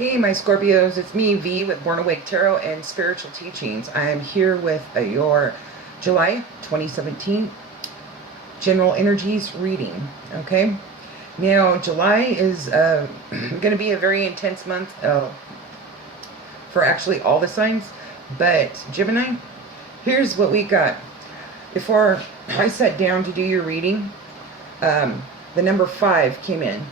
Hey, my Scorpios, it's me, V, with Born Awake Tarot and Spiritual Teachings. I am here with your July 2017 General Energies reading, okay? Now, July is going to be a very intense month for actually all the signs, but Gemini, here's what we got. Before I sat down to do your reading, the number 5 came in.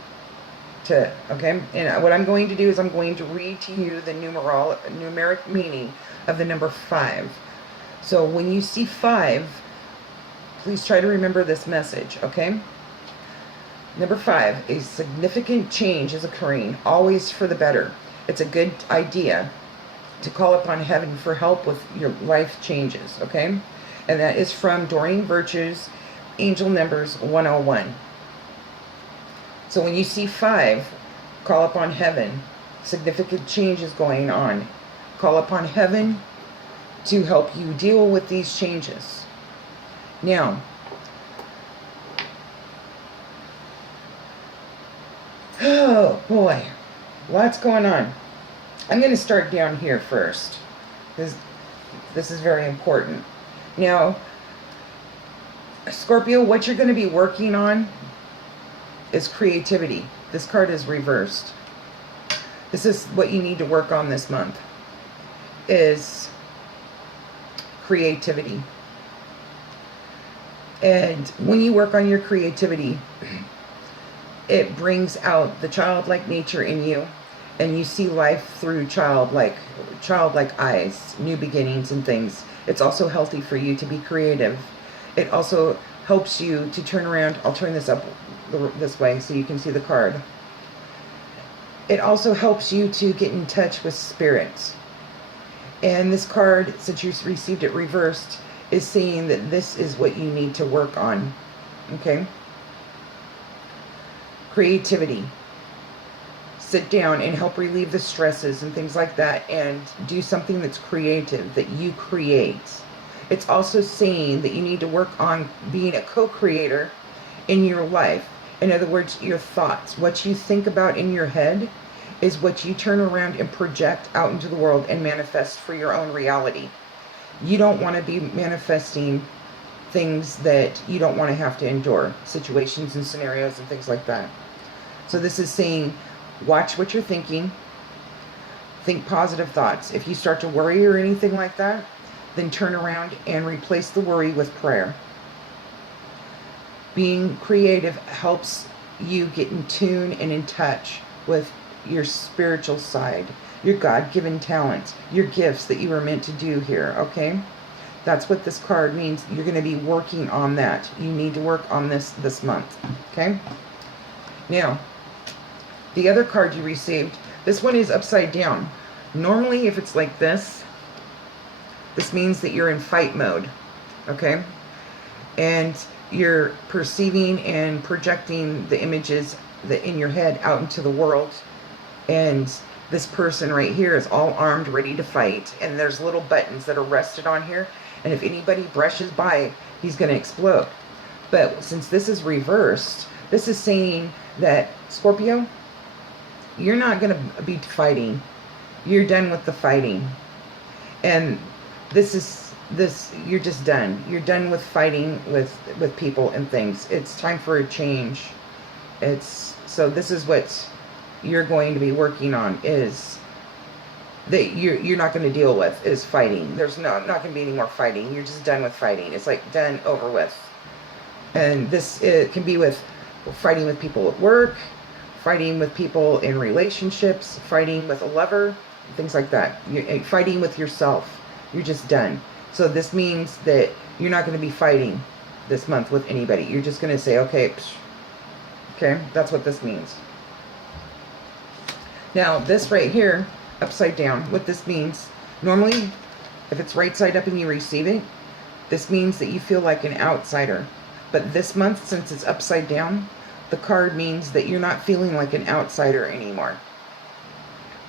Okay, and what I'm going to do is I'm going to read to you the numeric meaning of the number 5. So when you see 5, please try to remember this message, okay? Number 5, a significant change is occurring, always for the better. It's a good idea to call upon heaven for help with your life changes, okay? And that is from Doreen Virtue's Angel Numbers 101. So when you see 5, call upon heaven. Significant change is going on. Call upon heaven to help you deal with these changes. Now, oh boy, lots going on. I'm going to start down here first. This is very important. Now, Scorpio, what you're going to be working on is creativity. This card is reversed. This is what you need to work on this month, is creativity. And when you work on your creativity, it brings out the childlike nature in you, and you see life through childlike eyes, new beginnings and things. It's also healthy for you to be creative. It also helps you to turn around. I'll turn this up this way so you can see the card. It also helps you to get in touch with spirits. And this card, since you received it reversed, is saying that this is what you need to work on. Okay? Creativity. Sit down and help relieve the stresses and things like that, and do something that's creative, that you create. It's also saying that you need to work on being a co-creator in your life. In other words, your thoughts, what you think about in your head, is what you turn around and project out into the world and manifest for your own reality. You don't want to be manifesting things that you don't want to have to endure, situations and scenarios and things like that. So this is saying, watch what you're thinking, think positive thoughts. If you start to worry or anything like that, then turn around and replace the worry with prayer. Being creative helps you get in tune and in touch with your spiritual side, your God-given talents, your gifts that you were meant to do here, okay? That's what this card means. You're going to be working on that. You need to work on this month, okay? Now, the other card you received, this one is upside down. Normally, if it's like this means that you're in fight mode, okay? And you're perceiving and projecting the images that in your head out into the world. And this person right here is all armed, ready to fight. And there's little buttons that are rested on here. And if anybody brushes by, he's going to explode. But since this is reversed, this is saying that, Scorpio, you're not going to be fighting. You're done with the fighting. And you're just done. You're done with fighting with people and things. It's time for a change. So this is what you're going to be working on, is that you're not going to deal with, is fighting. There's not going to be any more fighting. You're just done with fighting. It's like done, over with. And it can be with fighting with people at work, fighting with people in relationships, fighting with a lover, things like that. You're fighting with yourself. You're just done. So this means that you're not going to be fighting this month with anybody. You're just going to say, okay, okay, that's what this means. Now, this right here, upside down, what this means, normally, if it's right side up and you receive it, this means that you feel like an outsider. But this month, since it's upside down, the card means that you're not feeling like an outsider anymore.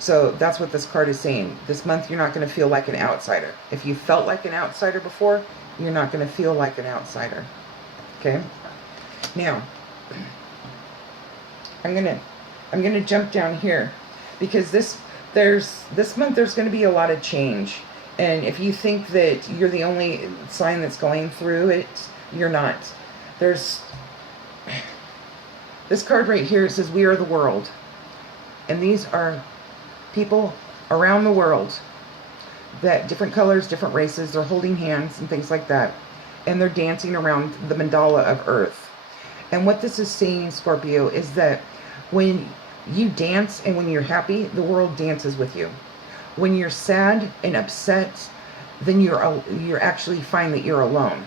So that's what this card is saying. This month, you're not going to feel like an outsider. If you felt like an outsider before, you're not going to feel like an outsider. Okay? Now, I'm gonna jump down here, because this This month there's going to be a lot of change. And if you think that you're the only sign that's going through it, you're not. There's this card right here. It says, we are the world. And these are people around the world, that different colors, different races, they're holding hands and things like that. And they're dancing around the mandala of Earth. And what this is saying, Scorpio, is that when you dance and when you're happy, the world dances with you. When you're sad and upset, then you're actually find that you're alone.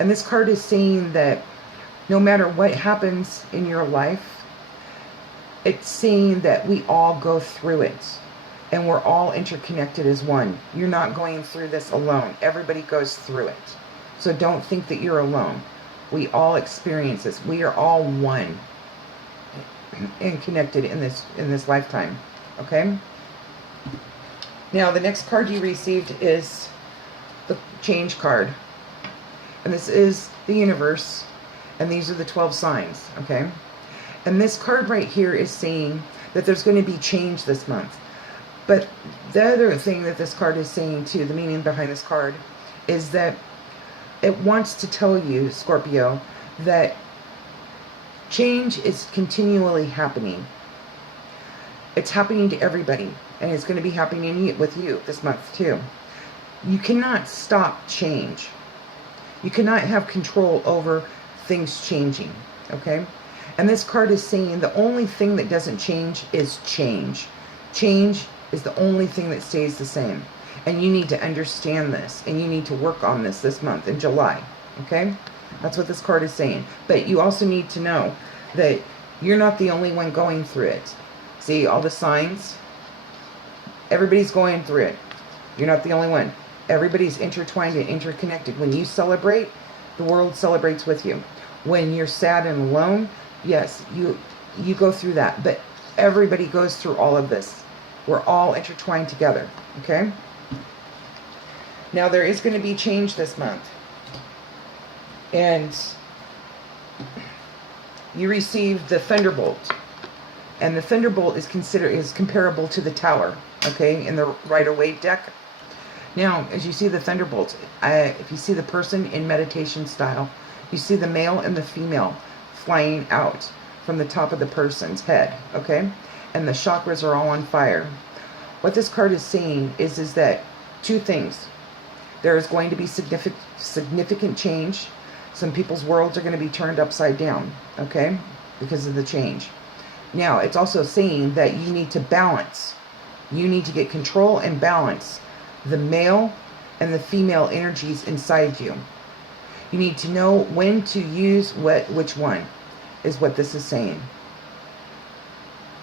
And this card is saying that no matter what happens in your life, it's saying that we all go through it. And we're all interconnected as one. You're not going through this alone. Everybody goes through it. So don't think that you're alone. We all experience this. We are all one and connected in this lifetime. Okay? Now, the next card you received is the change card. And this is the universe. And these are the 12 signs. Okay? And this card right here is saying that there's going to be change this month. But the other thing that this card is saying too, the meaning behind this card, is that it wants to tell you, Scorpio, that change is continually happening. It's happening to everybody, and it's going to be happening with you this month too. You cannot stop change. You cannot have control over things changing, okay? And this card is saying the only thing that doesn't change is change. Change is the only thing that stays the same. And you need to understand this, and you need to work on this month in July, okay? That's what this card is saying. But you also need to know that you're not the only one going through it. See, all the signs? Everybody's going through it. You're not the only one. Everybody's intertwined and interconnected. When you celebrate, the world celebrates with you. When you're sad and alone, yes, you go through that. But everybody goes through all of this. We're all intertwined together, okay? Now, there is going to be change this month. And you received the Thunderbolt. And the Thunderbolt is comparable to the Tower, okay, in the Rider-Waite deck. Now, as you see the Thunderbolt, if you see the person in meditation style, you see the male and the female flying out from the top of the person's head, okay? And the chakras are all on fire. What this card is saying is that two things. There is going to be significant change. Some people's worlds are going to be turned upside down, okay, because of the change. Now, it's also saying that you need to balance. You need to get control and balance the male and the female energies inside you. You need to know when to use which one, is what this is saying.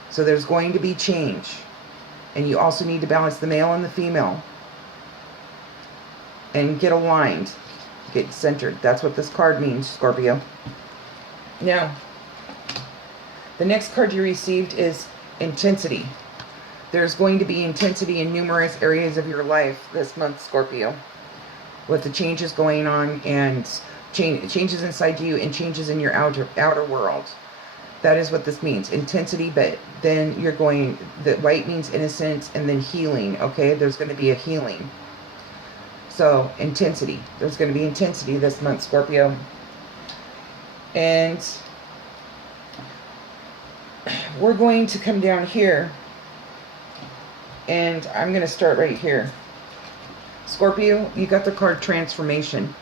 So there's going to be change. And you also need to balance the male and the female. And get aligned. Get centered. That's what this card means, Scorpio. Now, the next card you received is intensity. There's going to be intensity in numerous areas of your life this month, Scorpio. With the changes going on and changes inside you and changes in your outer world. That is what this means. Intensity, but then you're going, the white means innocent, and then healing, okay? There's going to be a healing. So, intensity. There's going to be intensity this month, Scorpio. And we're going to come down here. And I'm going to start right here. Scorpio, you got the card Transformation.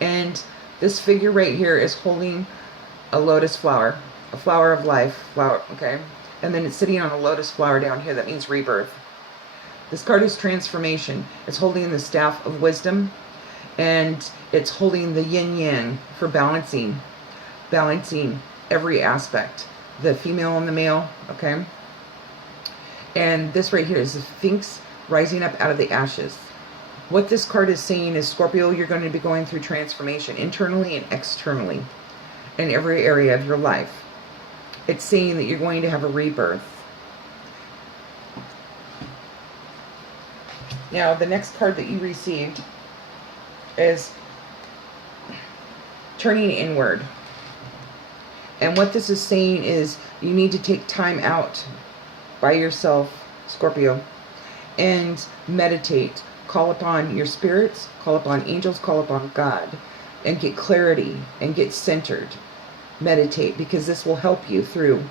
And this figure right here is holding a lotus flower. A flower of life. Flower, okay? And then it's sitting on a lotus flower down here. That means rebirth. This card is Transformation. It's holding the staff of wisdom. And it's holding the yin-yang for balancing. Balancing every aspect. The female and the male, okay? And this right here is the Sphinx rising up out of the ashes. What this card is saying is, Scorpio, you're going to be going through transformation internally and externally in every area of your life. It's saying that you're going to have a rebirth. Now, the next card that you received is turning inward. And what this is saying is you need to take time out by yourself Scorpio, and meditate. Call upon your spirits, call upon angels, call upon God, and get clarity and get centered. Meditate, because this will help you through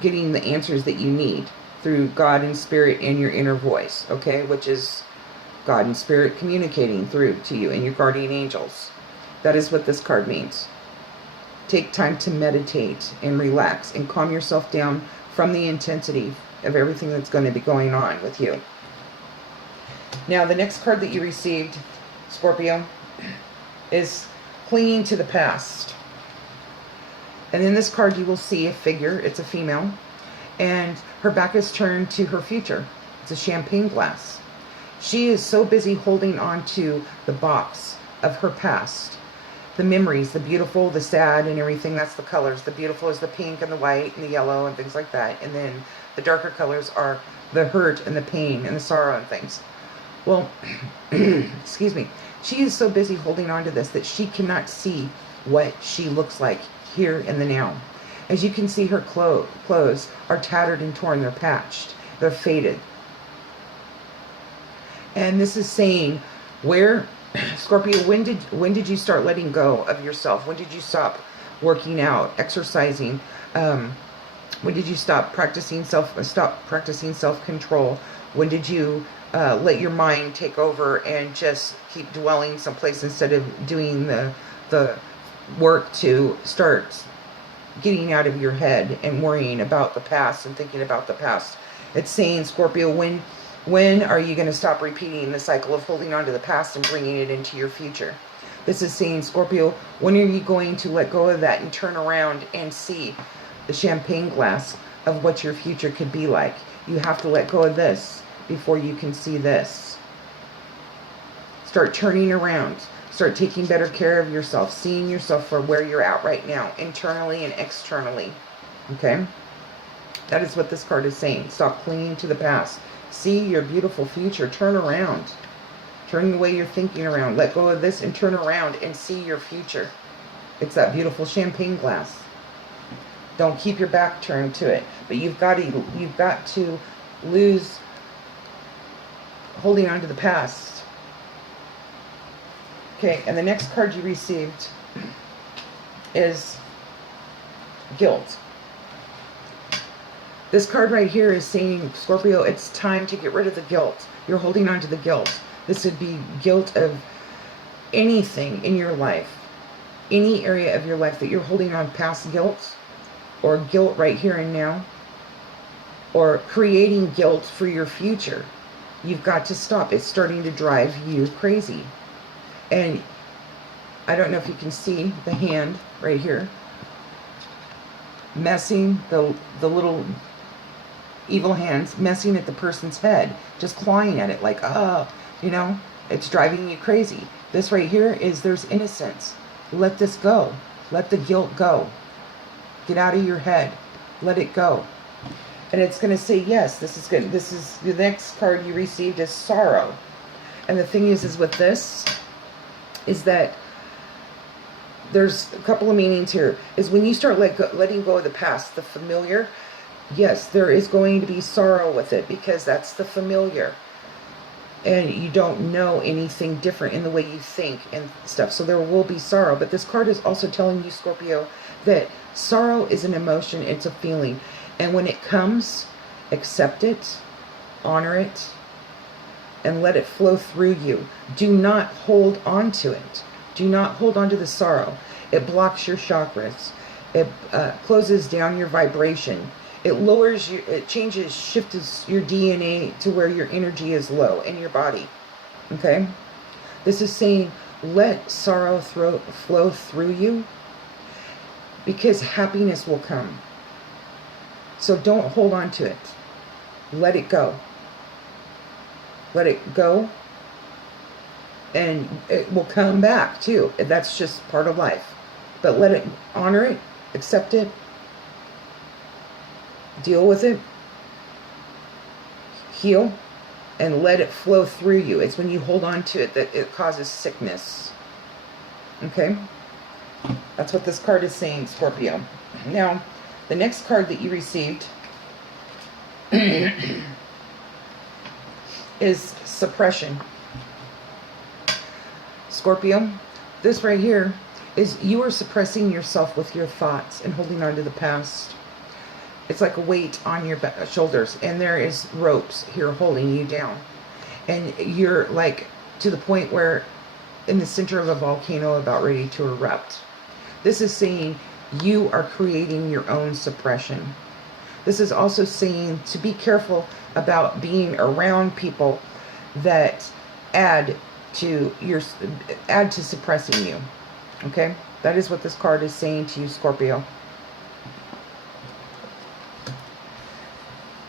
getting the answers that you need through God and Spirit and your inner voice, okay? Which is God and Spirit communicating through to you and your guardian angels. That is what this card means. Take time to meditate and relax and calm yourself down from the intensity of everything that's going to be going on with you. Now, the next card that you received, Scorpio, is clinging to the past. And in this card, you will see a figure. It's a female. And her back is turned to her future. It's a champagne glass. She is so busy holding on to the box of her past. The memories, the beautiful, the sad, and everything. That's the colors. The beautiful is the pink and the white and the yellow and things like that. And then the darker colors are the hurt and the pain and the sorrow and things. Well, excuse me. She is so busy holding on to this that she cannot see what she looks like here in the now. As you can see, her clothes are tattered and torn. They're patched. They're faded. And this is saying, where, Scorpio, when did you start letting go of yourself? When did you stop working out, exercising? When did you stop practicing self-control? When did you let your mind take over and just keep dwelling someplace instead of doing the work to start getting out of your head and worrying about the past and thinking about the past? It's saying, Scorpio, when are you going to stop repeating the cycle of holding on to the past and bringing it into your future? This is saying, Scorpio, when are you going to let go of that and turn around and see the champagne glass of what your future could be like? You have to let go of this before you can see this. Start turning around. Start taking better care of yourself, seeing yourself for where you're at right now, internally and externally. Okay? That is what this card is saying. Stop clinging to the past. See your beautiful future. Turn around. Turn the way you're thinking around. Let go of this and turn around and see your future. It's that beautiful champagne glass. Don't keep your back turned to it. But you've got to lose holding on to the past. Okay, and the next card you received is guilt. This card right here is saying, Scorpio, it's time to get rid of the guilt. You're holding on to the guilt. This would be guilt of anything in your life, any area of your life that you're holding on past guilt, or guilt right here and now, or creating guilt for your future. You've got to stop. It's starting to drive you crazy. And I don't know if you can see the hand right here messing, the little evil hands messing at the person's head, just clawing at it like, you know, it's driving you crazy. This right here is, there's innocence. Let this go. Let the guilt go. Get out of your head. Let it go. And it's going to say, yes, this is good. This is, the next card you received is sorrow. And the thing is with this, is that there's a couple of meanings here. Is when you start letting go of the past, the familiar, yes, there is going to be sorrow with it, because that's the familiar. And you don't know anything different in the way you think and stuff. So there will be sorrow. But this card is also telling you, Scorpio, that sorrow is an emotion. It's a feeling. And when it comes, accept it, honor it, and let it flow through you. Do not hold on to it. Do not hold on to the sorrow. It blocks your chakras. It closes down your vibration. It lowers you, it changes, shifts your DNA to where your energy is low in your body. Okay? This is saying, let sorrow flow through you, because happiness will come. So don't hold on to it. Let it go. Let it go. And it will come back too. That's just part of life. But let it, honor it, accept it, deal with it, heal, and let it flow through you. It's when you hold on to it that it causes sickness. Okay? That's what this card is saying, Scorpio. Now, the next card that you received is suppression. Scorpio, this right here is you are suppressing yourself with your thoughts and holding on to the past. It's like a weight on your shoulders, and there is ropes here holding you down. And you're like to the point where in the center of a volcano about ready to erupt. This is saying you are creating your own suppression. This is also saying to be careful about being around people that add to suppressing you. Okay? That is what this card is saying to you, Scorpio.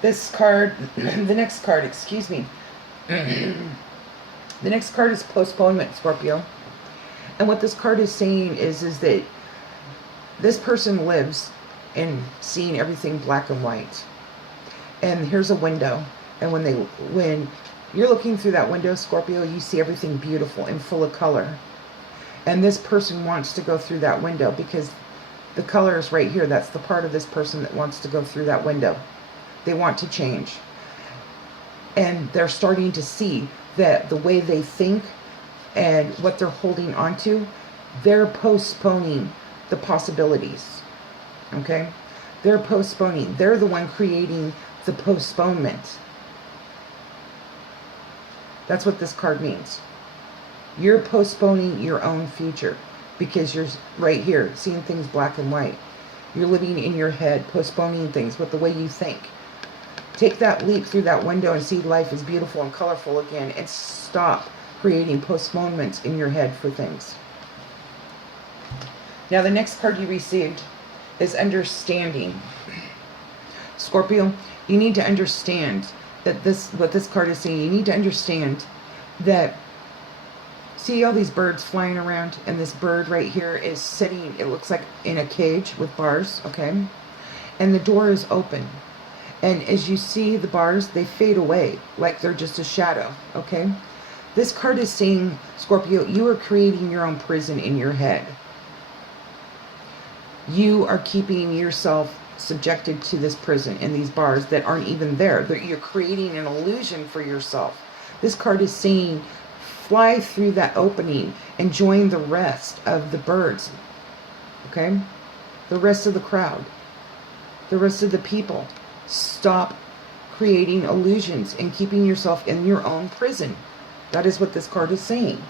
This card, the next card, excuse me. The next card is postponement, Scorpio. And what this card is saying is that this person lives in seeing everything black and white. And here's a window. And when you're looking through that window, Scorpio, you see everything beautiful and full of color. And this person wants to go through that window because the color is right here. That's the part of this person that wants to go through that window. They want to change. And they're starting to see that the way they think and what they're holding on to, they're postponing the possibilities. Okay? They're postponing. They're the one creating the postponement. That's what this card means. You're postponing your own future because you're right here seeing things black and white. You're living in your head, postponing things with the way you think. Take that leap through that window and see life is beautiful and colorful again, and stop creating postponements in your head for things. Now the next card you received is understanding. Scorpio, you need to understand that what this card is saying, you need to understand that, see all these birds flying around, and this bird right here is sitting, it looks like in a cage with bars, okay? And the door is open. And as you see the bars, they fade away like they're just a shadow, okay? This card is saying, Scorpio, you are creating your own prison in your head. You are keeping yourself subjected to this prison and these bars that aren't even there. You're creating an illusion for yourself. This card is saying, fly through that opening and join the rest of the birds, okay? The rest of the crowd, the rest of the people. Stop creating illusions and keeping yourself in your own prison. That is what this card is saying.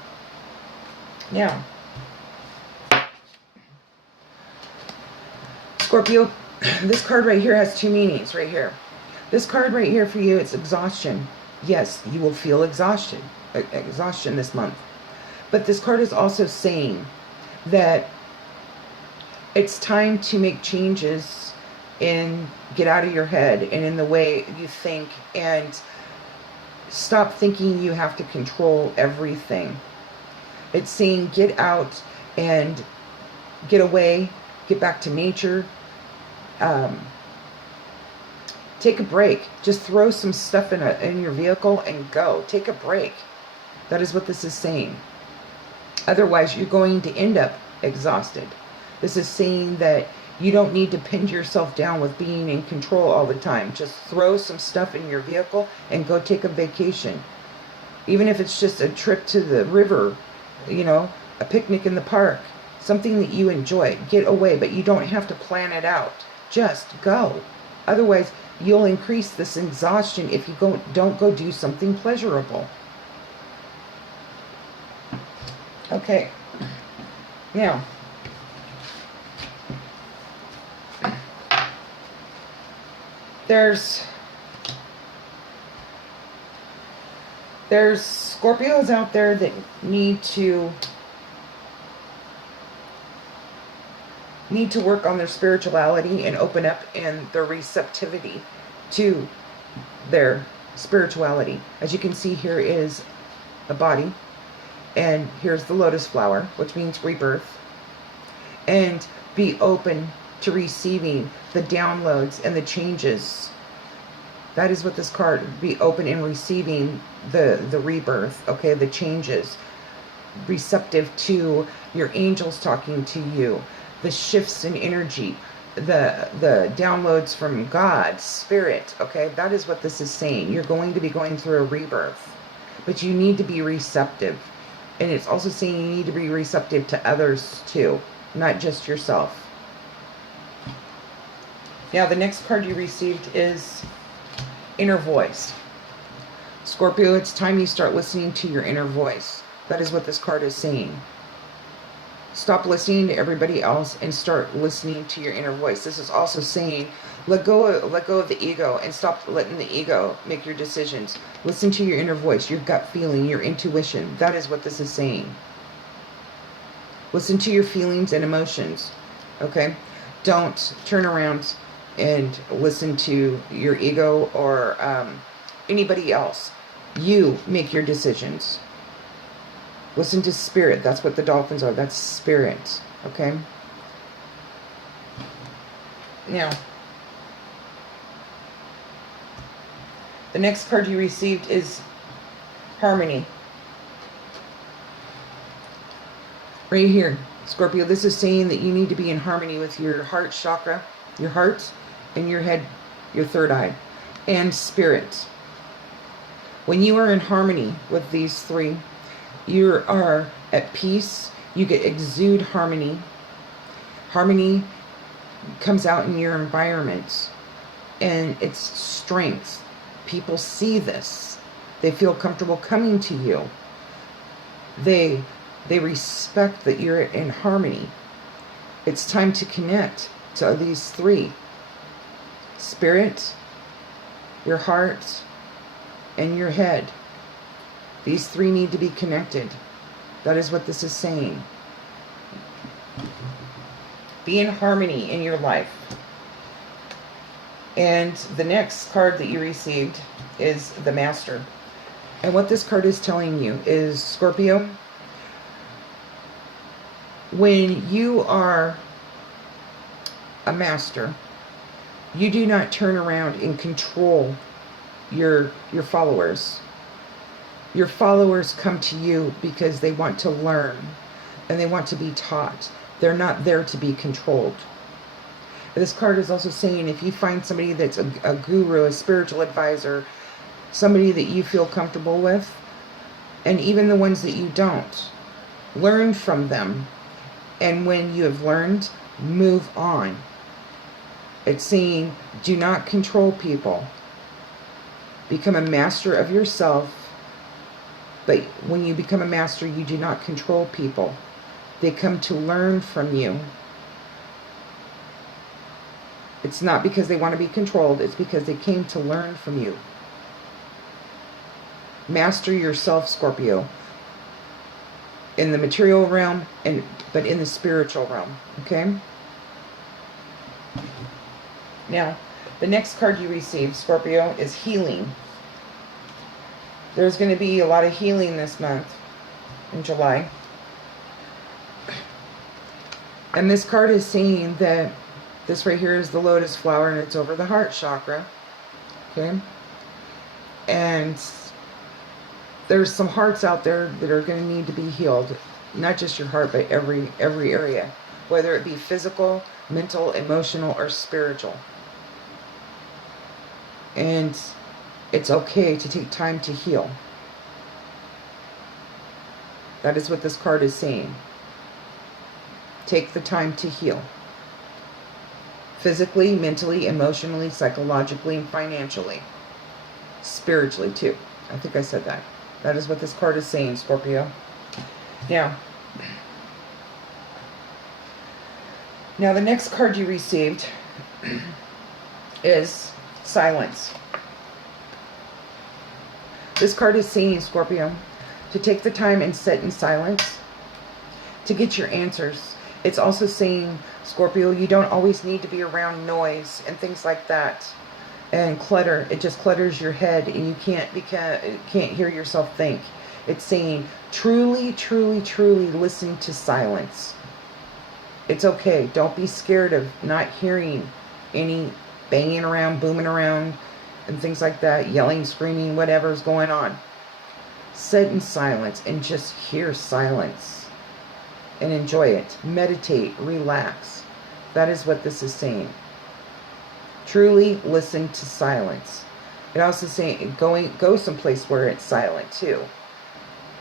Now, Scorpio, this card right here has two meanings right here. This card right here for you, it's exhaustion. Yes, you will feel exhaustion this month. But this card is also saying that it's time to make changes and get out of your head and in the way you think, and stop thinking you have to control everything. It's saying get out and get away, get back to nature, take a break. Just throw some stuff in your vehicle and go. Take a break. That is what this is saying. Otherwise, you're going to end up exhausted. This is saying that you don't need to pin yourself down with being in control all the time. Just throw some stuff in your vehicle and go take a vacation. Even if it's just a trip to the river, you know, a picnic in the park, something that you enjoy. Get away, but you don't have to plan it out. Just go. Otherwise, you'll increase this exhaustion if you don't go do something pleasurable. Okay. Now, there's Scorpios out there that need to work on their spirituality and open up in their receptivity to their spirituality. As you can see, here is a body, and here's the lotus flower, which means rebirth. And be open to receiving the downloads and the changes. That is what this card, be open in receiving the rebirth, okay, the changes. Receptive to your angels talking to you, the shifts in energy, the downloads from God, Spirit, okay? That is what this is saying. You're going to be going through a rebirth. but you need to be receptive. And it's also saying you need to be receptive to others too, not just yourself. Now, the next card you received is Inner Voice. Scorpio, it's time you start listening to your inner voice. That is what this card is saying. Stop listening to everybody else and start listening to your inner voice. This is also saying let go of the ego and stop letting the ego make your decisions. Listen to your inner voice, your gut feeling, your intuition. That is what this is saying. Listen to your feelings and emotions. Okay? Don't turn around and listen to your ego or anybody else. You make your decisions. Listen to spirit. That's what the dolphins are. That's spirit. Okay? Now, the next card you received is Harmony. Right here, Scorpio, this is saying that you need to be in harmony with your heart chakra, your heart, and your head, your third eye, and spirit. When you are in harmony with these three, you are at peace. You get exude harmony. Harmony comes out in your environment, and it's strength. People see this. They feel comfortable coming to you. They respect that you're in harmony. It's time to connect to these three: spirit, your heart, and your head. These three need to be connected. That is what this is saying. Be in harmony in your life. And the next card that you received is the Master. And what this card is telling you is, Scorpio, when you are a master, you do not turn around and control your followers. Your followers come to you because they want to learn and they want to be taught. They're not there to be controlled. This card is also saying if you find somebody that's a guru, a spiritual advisor, somebody that you feel comfortable with, and even the ones that you don't, learn from them. And when you have learned, move on. It's saying do not control people. Become a master of yourself. But when you become a master, you do not control people. They come to learn from you. It's not because they want to be controlled. It's because they came to learn from you. Master yourself, Scorpio. In the material realm, but in the spiritual realm. Okay? Now, the next card you receive, Scorpio, is Healing. There's going to be a lot of healing this month, in July. And this card is saying that this right here is the lotus flower, and it's over the heart chakra. Okay? And there's some hearts out there that are going to need to be healed. Not just your heart, but every area. Whether it be physical, mental, emotional, or spiritual. And it's okay to take time to heal. That is what this card is saying. Take the time to heal. Physically, mentally, emotionally, psychologically, and financially. Spiritually, too. I think I said that. That is what this card is saying, Scorpio. Now, the next card you received is Silence. This card is saying, Scorpio, to take the time and sit in silence to get your answers. It's also saying, Scorpio, you don't always need to be around noise and things like that. And clutter. It just clutters your head and you can't hear yourself think. It's saying, truly, truly, truly listen to silence. It's okay. Don't be scared of not hearing any banging around, booming around, and things like that, yelling, screaming, whatever's going on. Sit in silence and just hear silence and enjoy it. Meditate, relax. That is what this is saying. Truly listen to silence. It also saying go someplace where it's silent too.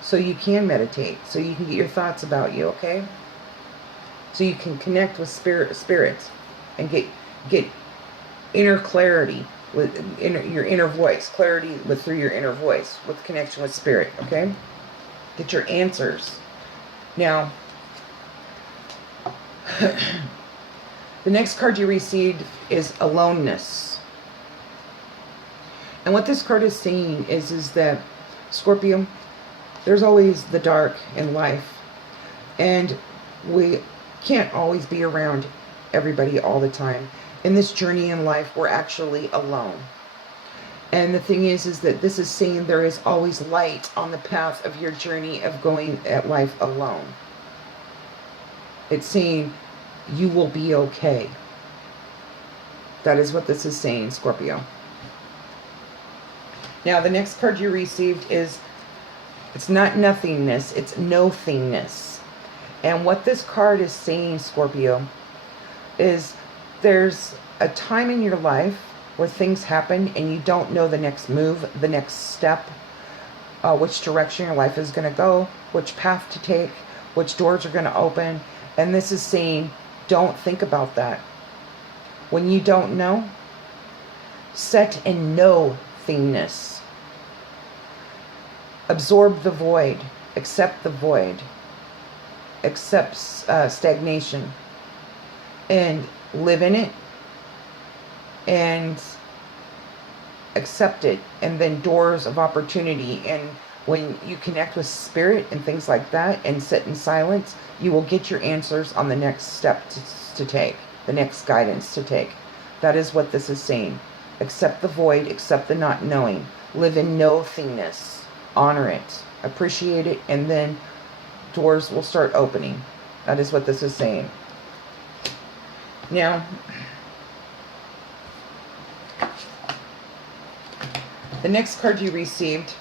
So you can meditate. So you can get your thoughts about you, okay? So you can connect with spirits and get inner clarity with your inner voice. Clarity through your inner voice with connection with spirit, okay? Get your answers. Now, the next card you received is aloneness. And what this card is saying is that, Scorpio, there's always the dark in life. And we can't always be around everybody all the time. In this journey in life, we're actually alone. And the thing is that this is saying there is always light on the path of your journey of going at life alone. It's saying you will be okay. That is what this is saying, Scorpio. Now, the next card you received is, it's not nothingness, it's no-thingness. And what this card is saying, Scorpio, is there's a time in your life where things happen and you don't know the next move, the next step, which direction your life is going to go, which path to take, which doors are going to open. And this is saying, don't think about that. When you don't know, set in no-thingness. Absorb the void. Accept the void. Accept stagnation. And live in it. And accept it. And then doors of opportunity. And when you connect with spirit and things like that and sit in silence, you will get your answers on the next step to take. The next guidance to take. That is what this is saying. Accept the void. Accept the not knowing. Live in no-thingness. Honor it. Appreciate it. And then doors will start opening. That is what this is saying. Now, the next card you received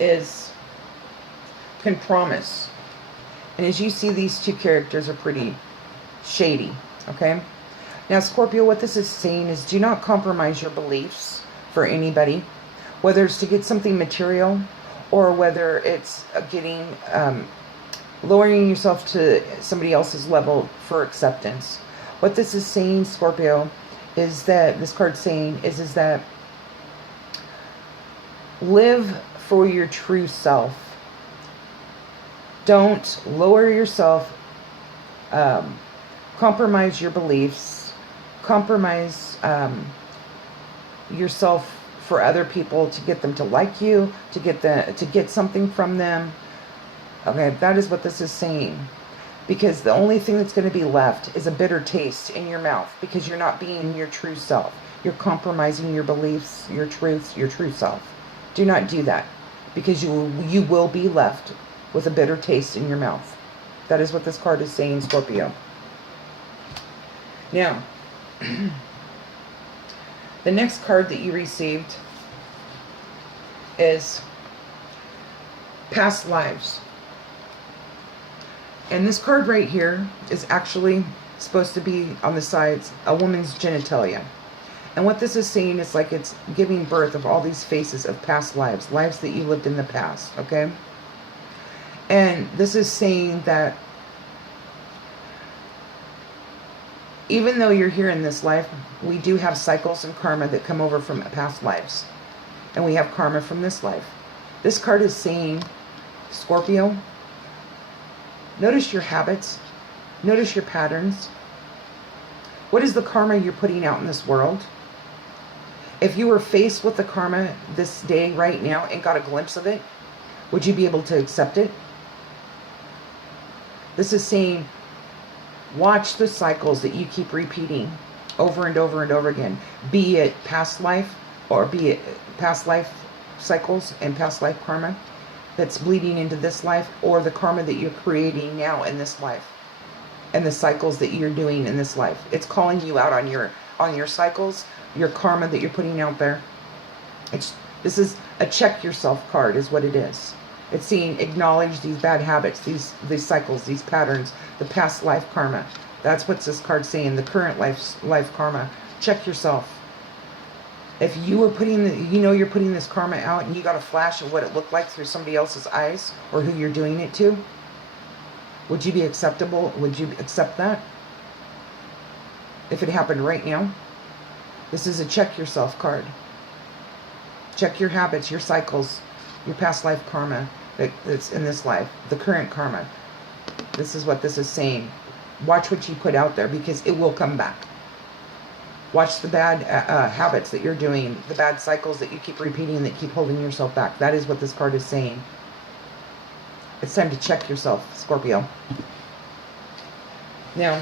is Can Promise. And as you see, these two characters are pretty shady, okay? Now, Scorpio, what this is saying is do not compromise your beliefs for anybody, whether it's to get something material or whether it's getting, lowering yourself to somebody else's level for acceptance. What this is saying, Scorpio, is that, this card's saying is that live for your true self. Don't lower yourself, compromise your beliefs, compromise yourself for other people to get them to like you, to get something from them. Okay, that is what this is saying. Because the only thing that's going to be left is a bitter taste in your mouth because you're not being your true self. You're compromising your beliefs, your truths, your true self. Do not do that because you will be left with a bitter taste in your mouth. That is what this card is saying, Scorpio. Now, the next card that you received is Past Lives. And this card right here is actually supposed to be on the sides a woman's genitalia. And what this is saying is like it's giving birth of all these faces of past lives, lives that you lived in the past, okay? And this is saying that even though you're here in this life, we do have cycles and karma that come over from past lives. And we have karma from this life. This card is saying, Scorpio, notice your habits. Notice your patterns. What is the karma you're putting out in this world? If you were faced with the karma this day, right now, and got a glimpse of it, would you be able to accept it? This is saying, watch the cycles that you keep repeating over and over and over again. Be it past life, or be it past life cycles and past life karma that's bleeding into this life, or the karma that you're creating now in this life, and the cycles that you're doing in this life. It's calling you out on your cycles, your karma that you're putting out there. This is a check yourself card, is what it is. It's saying acknowledge these bad habits, these cycles, these patterns, the past life karma. That's what this card's saying. The current life karma. Check yourself. If you were putting, you know, you're putting this karma out and you got a flash of what it looked like through somebody else's eyes or who you're doing it to, would you be acceptable? Would you accept that? If it happened right now? This is a check yourself card. Check your habits, your cycles, your past life karma that's in this life, the current karma. This is what this is saying. Watch what you put out there because it will come back. Watch the bad habits that you're doing, the bad cycles that you keep repeating that keep holding yourself back. That is what this card is saying. It's time to check yourself, Scorpio. Now,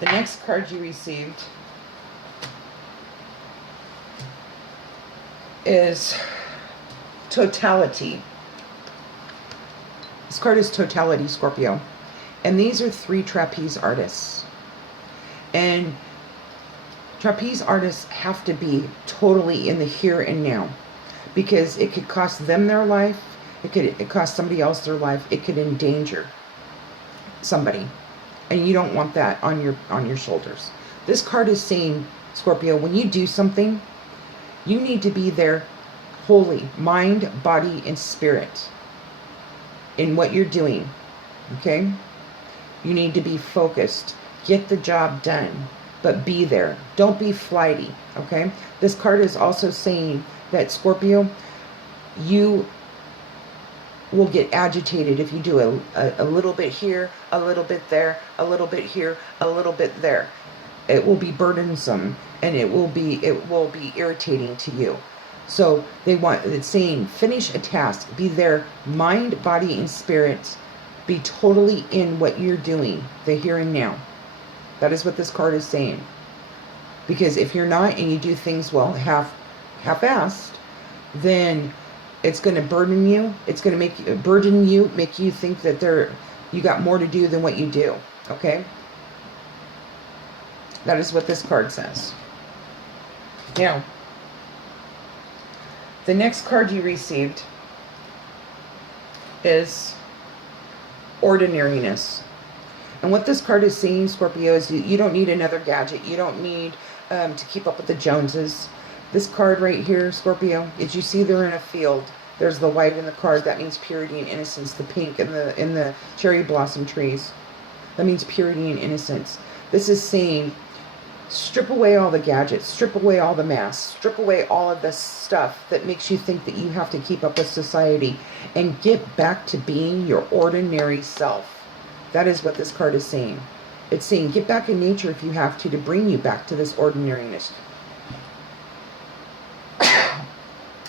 the next card you received is totality. This card is totality, Scorpio. And these are 3 trapeze artists. And trapeze artists have to be totally in the here and now. Because it could cost them their life. It could cost somebody else their life. It could endanger somebody. And you don't want that on your shoulders. This card is saying, Scorpio, when you do something, you need to be there wholly, mind, body, and spirit in what you're doing. Okay? You need to be focused. Get the job done, but be there. Don't be flighty. Okay? This card is also saying that, Scorpio, you will get agitated if you do a little bit here, a little bit there, a little bit here, a little bit there. It will be burdensome and it will be irritating to you. So it's saying finish a task, be there, mind, body, and spirit. Be totally in what you're doing, the here and now. That is what this card is saying. Because if you're not and you do things well, half-assed, then it's going to burden you. It's going to make you think that you got more to do than what you do. Okay? That is what this card says. Now, the next card you received is ordinariness. And what this card is saying, Scorpio, is you don't need another gadget. You don't need to keep up with the Joneses. This card right here, Scorpio, as you see, they're in a field. There's the white in the card. That means purity and innocence. The pink in the cherry blossom trees. That means purity and innocence. This is saying, strip away all the gadgets. Strip away all the masks. Strip away all of this stuff that makes you think that you have to keep up with society. And get back to being your ordinary self. That is what this card is saying. It's saying, get back in nature if you have to bring you back to this ordinariness.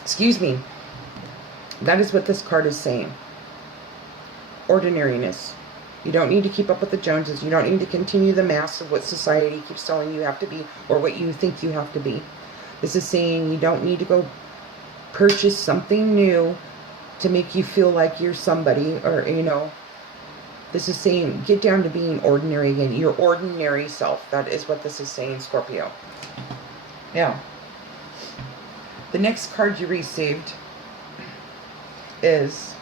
Excuse me. That is what this card is saying. Ordinariness. You don't need to keep up with the Joneses. You don't need to continue the mass of what society keeps telling you have to be, or what you think you have to be. This is saying you don't need to go purchase something new to make you feel like you're somebody, or, you know. This is saying, get down to being ordinary again. Your ordinary self. That is what this is saying, Scorpio. Now, the next card you received is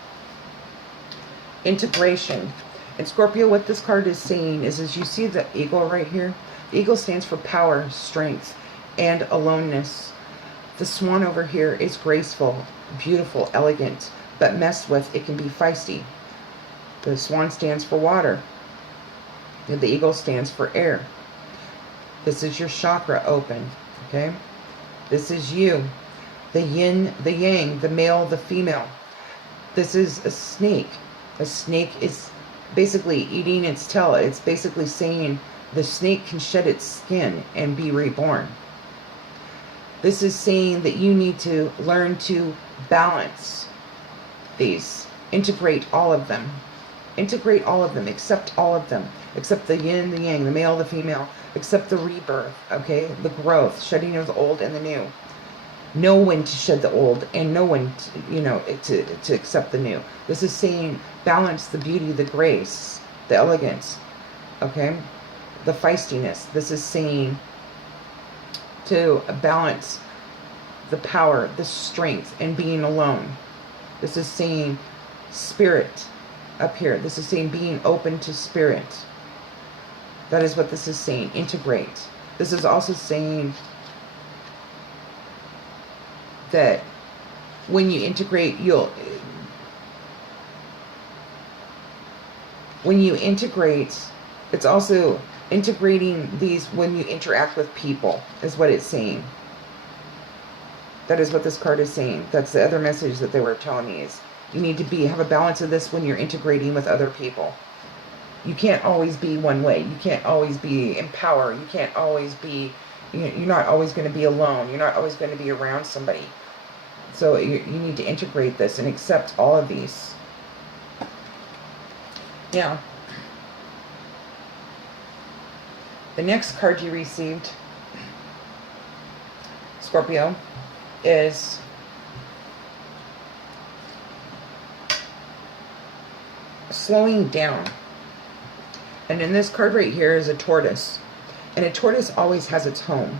integration. And Scorpio, what this card is saying is, as you see the eagle right here, the eagle stands for power, strength, and aloneness. The swan over here is graceful, beautiful, elegant, but messed with, it can be feisty. The swan stands for water. And the eagle stands for air. This is your chakra open. Okay? This is you. The yin, the yang, the male, the female. This is a snake. A snake is basically eating its tail. It's basically saying the snake can shed its skin and be reborn. This is saying that you need to learn to balance these. Integrate all of them. Integrate all of them. Accept all of them. Accept the yin, the yang, the male, the female. Accept the rebirth, okay? The growth, shedding of the old and the new. Know when to shed the old and know when to, you know, to accept the new. This is saying balance the beauty, the grace, the elegance, okay? The feistiness. This is saying to balance the power, the strength, and being alone. This is saying spirit up here. This is saying being open to spirit. That is what this is saying. Integrate. This is also saying that when you integrate, it's also integrating these when you interact with people, is what it's saying. That is what this card is saying. That's the other message that they were telling me, is you need to have a balance of this when you're integrating with other people. You can't always be one way. You can't always be in power. You can't always be, you're not always going to be alone. You're not always going to be around somebody. So you need to integrate this and accept all of these. Now, the next card you received, Scorpio, is slowing down. And in this card right here is a tortoise. And a tortoise always has its home.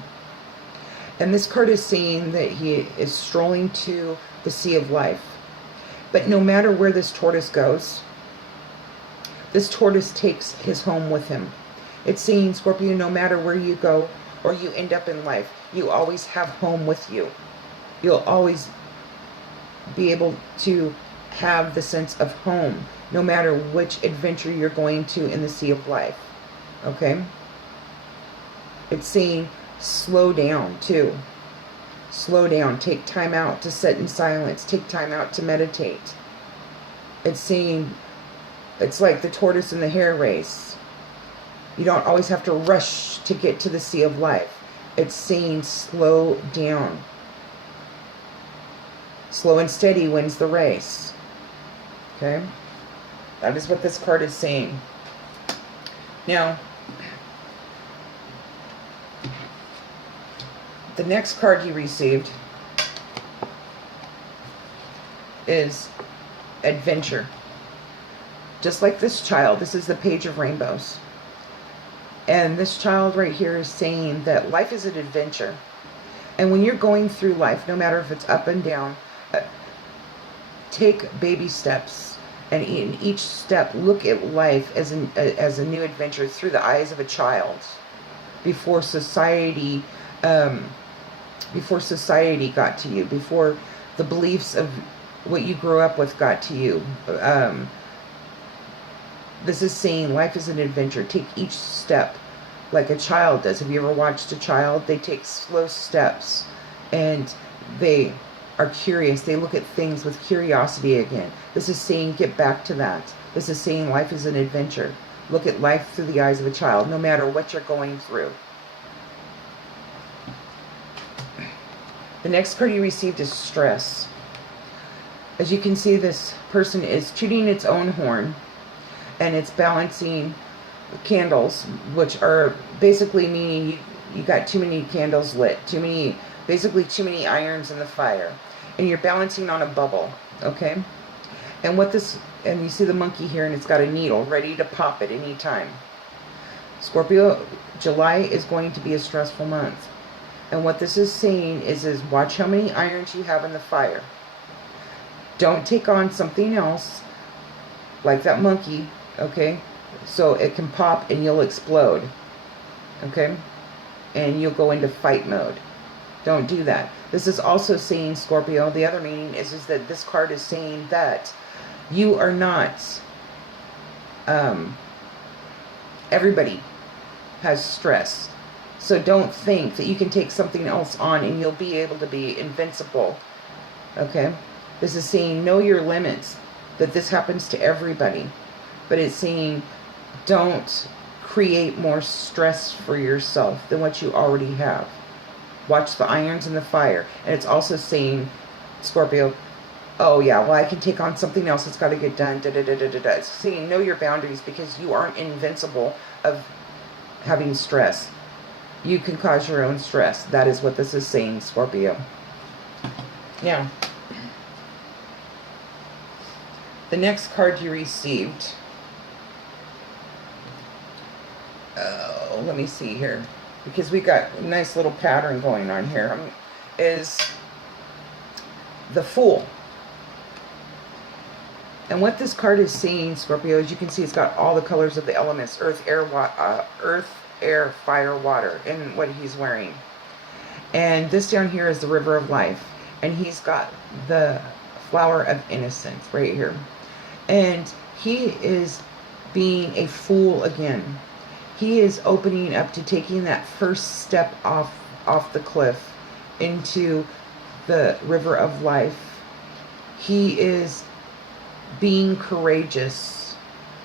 And this card is saying that he is strolling to the sea of life. But no matter where this tortoise goes, this tortoise takes his home with him. It's saying, Scorpio, no matter where you go or you end up in life, you always have home with you. You'll always be able to have the sense of home, no matter which adventure you're going to in the sea of life. Okay? It's saying slow down too. Slow down. Take time out to sit in silence. Take time out to meditate. It's saying, it's like the tortoise and the hare race. You don't always have to rush to get to the sea of life. It's saying slow down. Slow and steady wins the race. Okay? That is what this card is saying. Now, the next card you received is adventure. Just like this child, this is the Page of Rainbows. And this child right here is saying that life is an adventure. And when you're going through life, no matter if it's up and down, take baby steps. And in each step, look at life as a new adventure through the eyes of a child. Before society got to you, before the beliefs of what you grew up with got to you. This is saying life is an adventure. Take each step like a child does. Have you ever watched a child? They take slow steps and they are curious. They look at things with curiosity again. This is saying get back to that. This is saying life is an adventure. Look at life through the eyes of a child, no matter what you're going through. The next card you received is stress. As you can see, this person is tooting its own horn, and it's balancing candles, which are basically meaning you got too many candles lit, basically too many irons in the fire, and you're balancing on a bubble, okay? And and you see the monkey here, and it's got a needle ready to pop at any time. Scorpio, July is going to be a stressful month. And what this is saying is watch how many irons you have in the fire. Don't take on something else like that monkey, okay? So it can pop and you'll explode, okay? And you'll go into fight mode. Don't do that. This is also saying, Scorpio, the other meaning is that this card is saying that you are not, everybody has stress. So don't think that you can take something else on and you'll be able to be invincible. Okay? This is saying know your limits. That this happens to everybody. But it's saying don't create more stress for yourself than what you already have. Watch the irons in the fire. And it's also saying, Scorpio, oh yeah, well I can take on something else. It's got to get done. It's saying know your boundaries because you aren't invincible of having stress. You can cause your own stress. That is what this is saying, Scorpio. Now, the next card you received, let me see here, because we got a nice little pattern going on here, is the Fool. And what this card is saying, Scorpio, as you can see, it's got all the colors of the elements, earth, air, air, fire, water, and what he's wearing. And this down here is the river of life. And he's got the flower of innocence right here. And he is being a fool again. He is opening up to taking that first step off the cliff into the river of life. He is being courageous.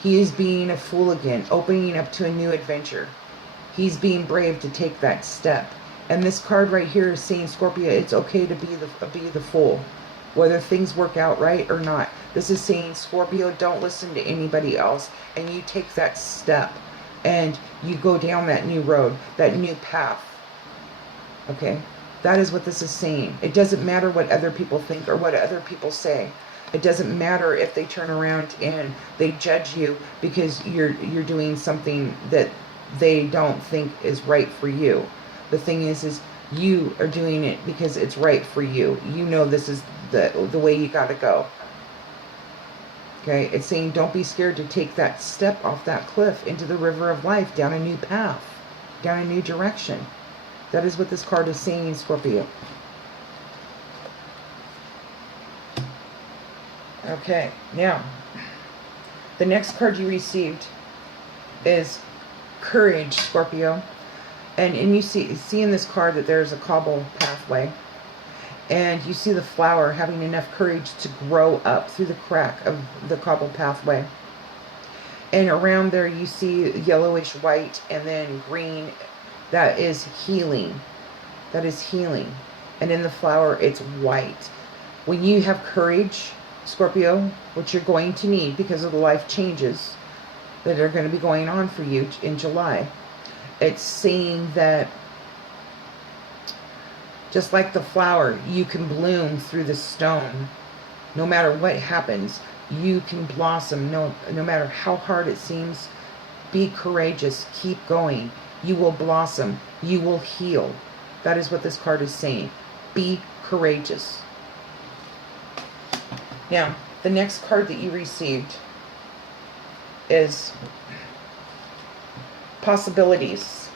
He is being a fool again, opening up to a new adventure. He's being brave to take that step. And this card right here is saying, Scorpio, it's okay to be the fool, whether things work out right or not. This is saying, Scorpio, don't listen to anybody else, and you take that step, and you go down that new road, that new path. Okay? That is what this is saying. It doesn't matter what other people think or what other people say. It doesn't matter if they turn around and they judge you because you're doing something that they don't think is right for you. The thing is you are doing it because it's right for you. You know this is the way you got to go. Okay? It's saying don't be scared to take that step off that cliff into the river of life, down a new path, down a new direction. That is what this card is saying, Scorpio. Okay, now, the next card you received is Courage, Scorpio. And you see in this card that there's a cobble pathway. And you see the flower having enough courage to grow up through the crack of the cobble pathway. And around there you see yellowish white and then green. That is healing. That is healing. And in the flower, it's white. When you have courage, Scorpio, which you're going to need because of the life changes that are going to be going on for you in July, it's saying that just like the flower, you can bloom through the stone. No matter what happens, you can blossom. No matter how hard it seems, be courageous. Keep going. You will blossom. You will heal. That is what this card is saying. Be courageous. Now, the next card that you received is Possibilities.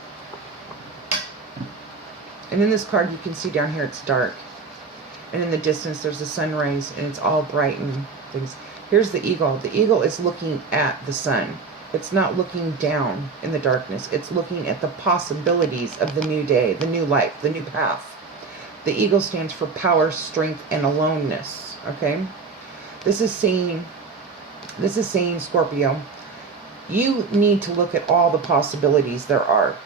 And in this card, you can see down here it's dark. And in the distance, there's a sunrise, and it's all bright and things. Here's the eagle. The eagle is looking at the sun. It's not looking down in the darkness. It's looking at the possibilities of the new day, the new life, the new path. The eagle stands for power, strength, and aloneness. Okay? This is saying, Scorpio, you need to look at all the possibilities there are.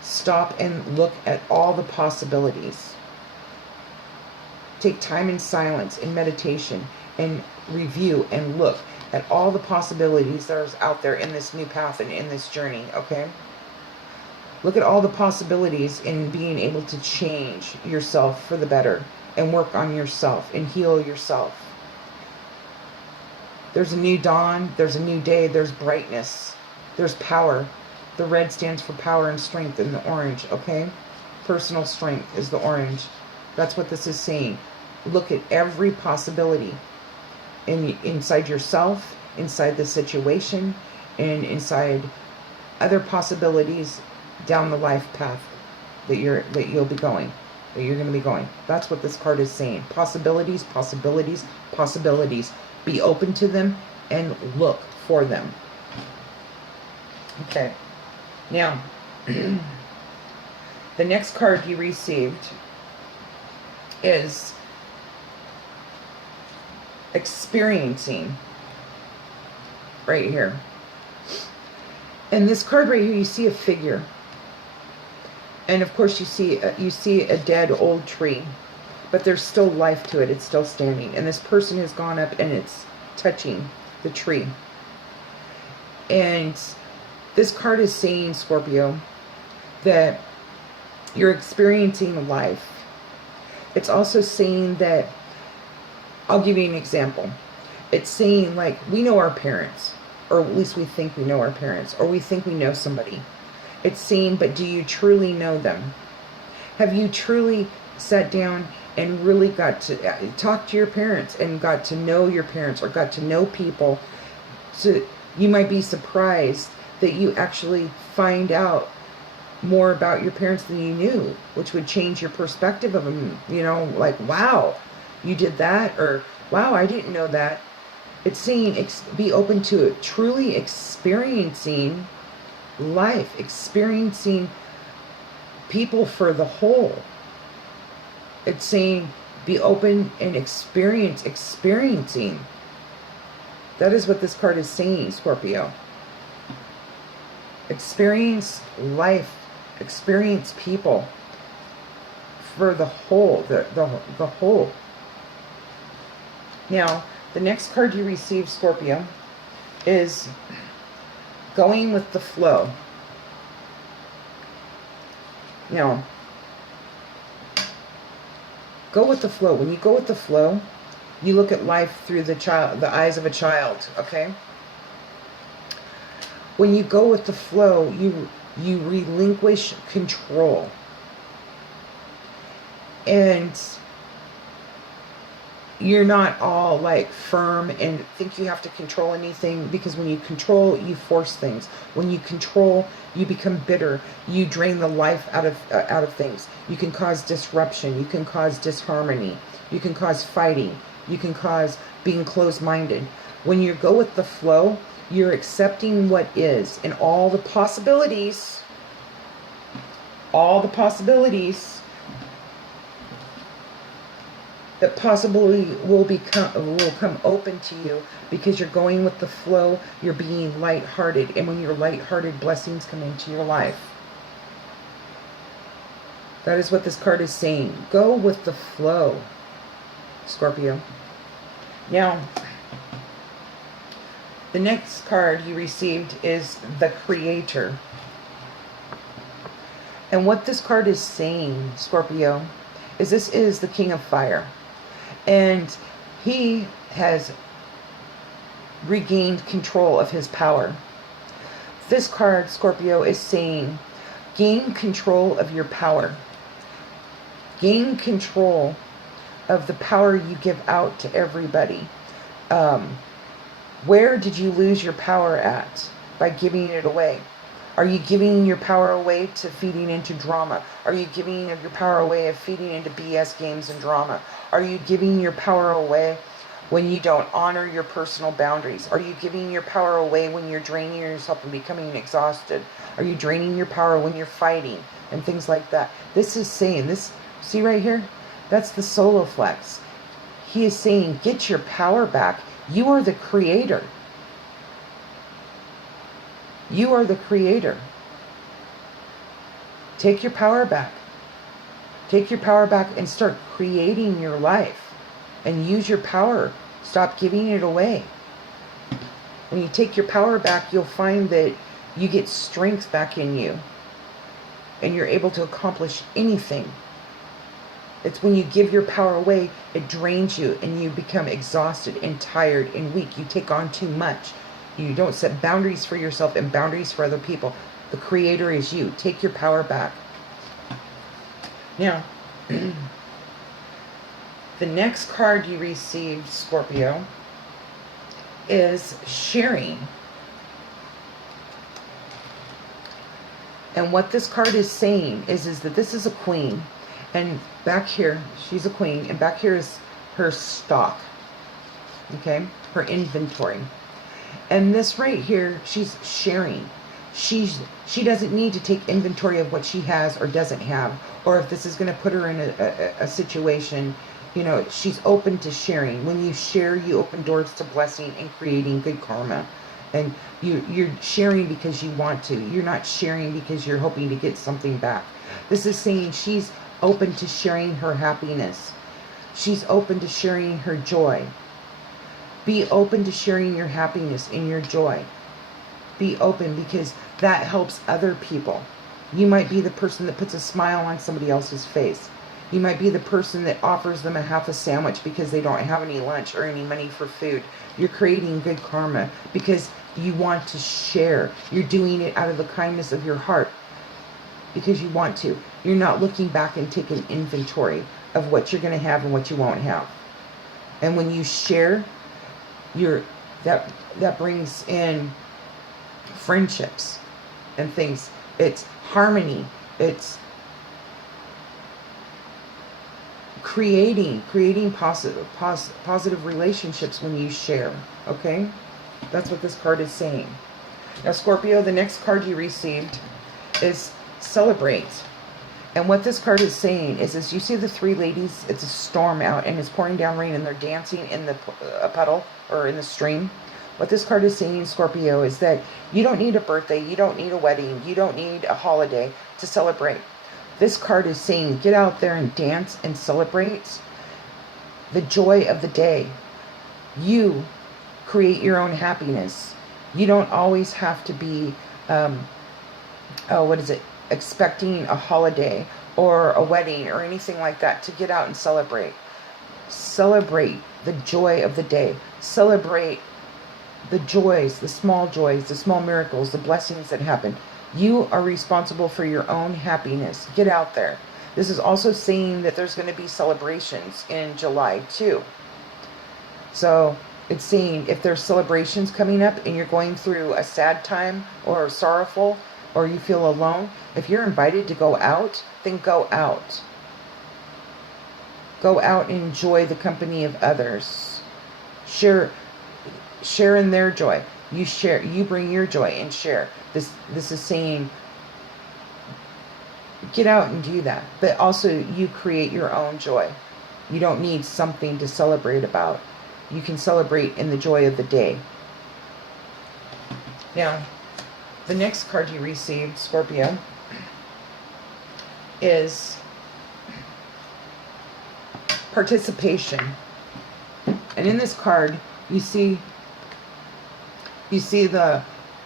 Stop and look at all the possibilities. Take time in silence, in meditation, and review and look at all the possibilities that are out there in this new path and in this journey, okay? Look at all the possibilities in being able to change yourself for the better and work on yourself and heal yourself. There's a new dawn, there's a new day, there's brightness, there's power. The red stands for power and strength in the orange, okay? Personal strength is the orange. That's what this is saying. Look at every possibility inside yourself, inside the situation, and inside other possibilities down the life path that you'll be going, that you're going to be going. That's what this card is saying. Possibilities, possibilities, possibilities. Be open to them and look for them. Okay. Now, the next card you received is Experiencing, right here. And this card right here, you see a figure, and of course you see a dead old tree, but there's still life to it. It's still standing, and this person has gone up and it's touching the tree. And this card is saying, Scorpio, that you're experiencing life. It's also saying that, I'll give you an example. It's saying, like, we know our parents, or at least we think we know our parents, or we think we know somebody. It's saying, but do you truly know them? Have you truly sat down and really got to talk to your parents and got to know your parents, or got to know people? So you might be surprised that you actually find out more about your parents than you knew, which would change your perspective of them. You know, like, wow, you did that, or wow, I didn't know that. It's saying be open to it, truly experiencing life, experiencing people for the whole. It's saying be open and experiencing. That is what this card is saying, Scorpio. Experience life, experience people for the whole, the whole. Now, the next card you receive, Scorpio, is going with the flow. Now, go with the flow. When you go with the flow, you look at life through the eyes of a child, okay? When you go with the flow, you relinquish control. And you're not all like firm and think you have to control anything, because when you control, you force things. When you control, you become bitter. You drain the life out of things. You can cause disruption. You can cause disharmony. You can cause fighting. You can cause being closed-minded. When you go with the flow, you're accepting what is and all the possibilities that possibly will come open to you, because you're going with the flow. You're being lighthearted, and when you're lighthearted, blessings come into your life. That is what this card is saying. Go with the flow, Scorpio. Now, the next card you received is the Creator. And what this card is saying, Scorpio, is this is the King of Fire. And he has regained control of his power. This card, Scorpio, is saying, gain control of your power. Gain control of the power you give out to everybody. Where did you lose your power at by giving it away? Are you giving your power away to feeding into drama? Are you giving your power away of feeding into BS games and drama? Are you giving your power away when you don't honor your personal boundaries? Are you giving your power away when you're draining yourself and becoming exhausted? Are you draining your power when you're fighting and things like that? This is saying, this, see right here? That's the solar flex. He is saying, get your power back. You are the creator. You are the creator. Take your power back. Take your power back and start creating your life. And use your power. Stop giving it away. When you take your power back, you'll find that you get strength back in you. And you're able to accomplish anything. It's when you give your power away, it drains you and you become exhausted and tired and weak. You take on too much. You don't set boundaries for yourself and boundaries for other people. The creator is you. Take your power back. Now, the next card you received, Scorpio, is sharing. And what this card is saying is that this is a queen. And back here, she's a queen. And back here is her stock. Okay? Her inventory. And this right here, she's sharing. She doesn't need to take inventory of what she has or doesn't have. Or if this is going to put her in a situation, you know, she's open to sharing. When you share, you open doors to blessing and creating good karma. And you're sharing because you want to. You're not sharing because you're hoping to get something back. This is saying she's open to sharing her happiness. She's open to sharing her joy. Be open to sharing your happiness and your joy. Be open, because that helps other people. You might be the person that puts a smile on somebody else's face. You might be the person that offers them a half a sandwich because they don't have any lunch or any money for food. You're creating good karma because you want to share. You're doing it out of the kindness of your heart because you want to. You're not looking back and taking inventory of what you're going to have and what you won't have. And when you share, that brings in friendships and things. It's harmony. It's creating positive relationships when you share. Okay, that's what this card is saying. Now, Scorpio, the next card you received is celebrate. And what this card is saying is you see the three ladies, it's a storm out and it's pouring down rain and they're dancing in the a puddle or in the stream. What this card is saying, Scorpio, is that you don't need a birthday, you don't need a wedding, you don't need a holiday to celebrate. This card is saying get out there and dance and celebrate the joy of the day. You create your own happiness. You don't always have to be, expecting a holiday or a wedding or anything like that to get out and celebrate. Celebrate the joy of the day. Celebrate the joys, the small miracles, the blessings that happen. You are responsible for your own happiness. Get out there. This is also saying that there's going to be celebrations in July too. So it's saying if there's celebrations coming up and you're going through a sad time or sorrowful or you feel alone, if you're invited to go out, then go out. Go out and enjoy the company of others. Share in their joy. You bring your joy and share. This is saying get out and do that. But also you create your own joy. You don't need something to celebrate about. You can celebrate in the joy of the day. Now, the next card you received, Scorpio, is participation. And in this card, you see the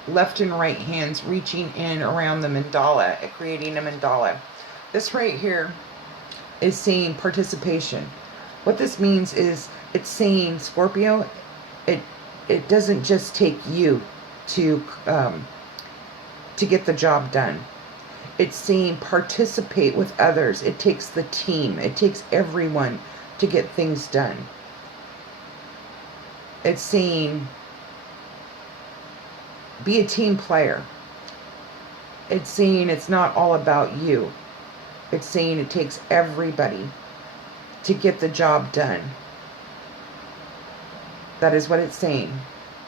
left and right hands reaching in around the mandala, creating a mandala. This right here is saying participation. What this means is it's saying, Scorpio, it doesn't just take you to get the job done. It's saying participate with others. It takes the team. It takes everyone to get things done. It's saying be a team player. It's saying it's not all about you. It's saying it takes everybody to get the job done. That is what it's saying.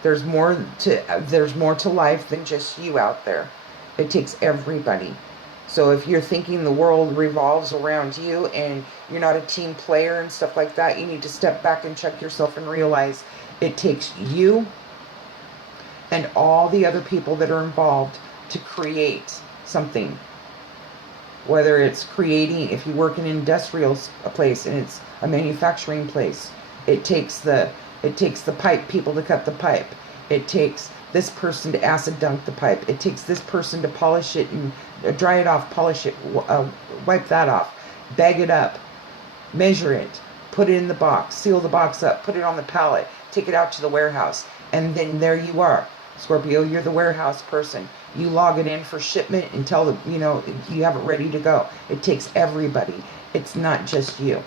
There's more to life than just you out there. It takes everybody. So if you're thinking the world revolves around you and you're not a team player and stuff like that, you need to step back and check yourself and realize it takes you and all the other people that are involved to create something. Whether it's creating, if you work in an industrial place and it's a manufacturing place, it takes the pipe people to cut the pipe. It takes this person to acid dunk the pipe. It takes this person to polish it and dry it off, polish it, wipe that off, bag it up, measure it, put it in the box, seal the box up, put it on the pallet, take it out to the warehouse, and then there you are. Scorpio, you're the warehouse person. You log it in for shipment and tell them, you have it ready to go. It takes everybody. It's not just you.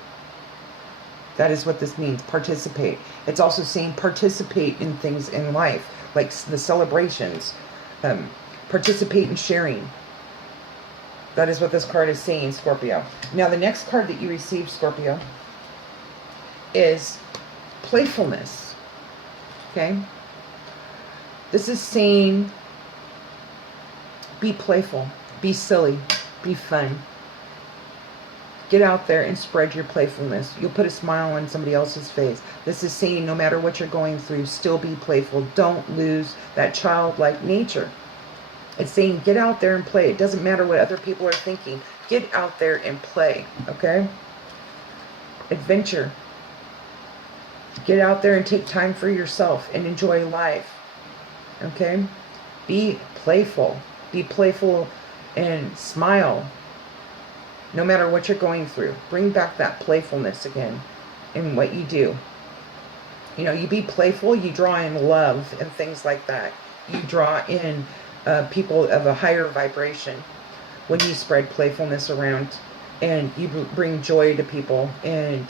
That is what this means, participate. It's also saying participate in things in life, like the celebrations. Participate in sharing. That is what this card is saying, Scorpio. Now, the next card that you received, Scorpio, is playfulness. Okay? This is saying be playful, be silly, be fun. Get out there and spread your playfulness. You'll put a smile on somebody else's face. This is saying no matter what you're going through, still be playful. Don't lose that childlike nature. It's saying get out there and play. It doesn't matter what other people are thinking. Get out there and play, okay? Adventure. Get out there and take time for yourself and enjoy life, okay? Be playful. Be playful and smile. No matter what you're going through, bring back that playfulness again in what you do. You be playful, you draw in love and things like that. You draw in people of a higher vibration when you spread playfulness around and you bring joy to people. And,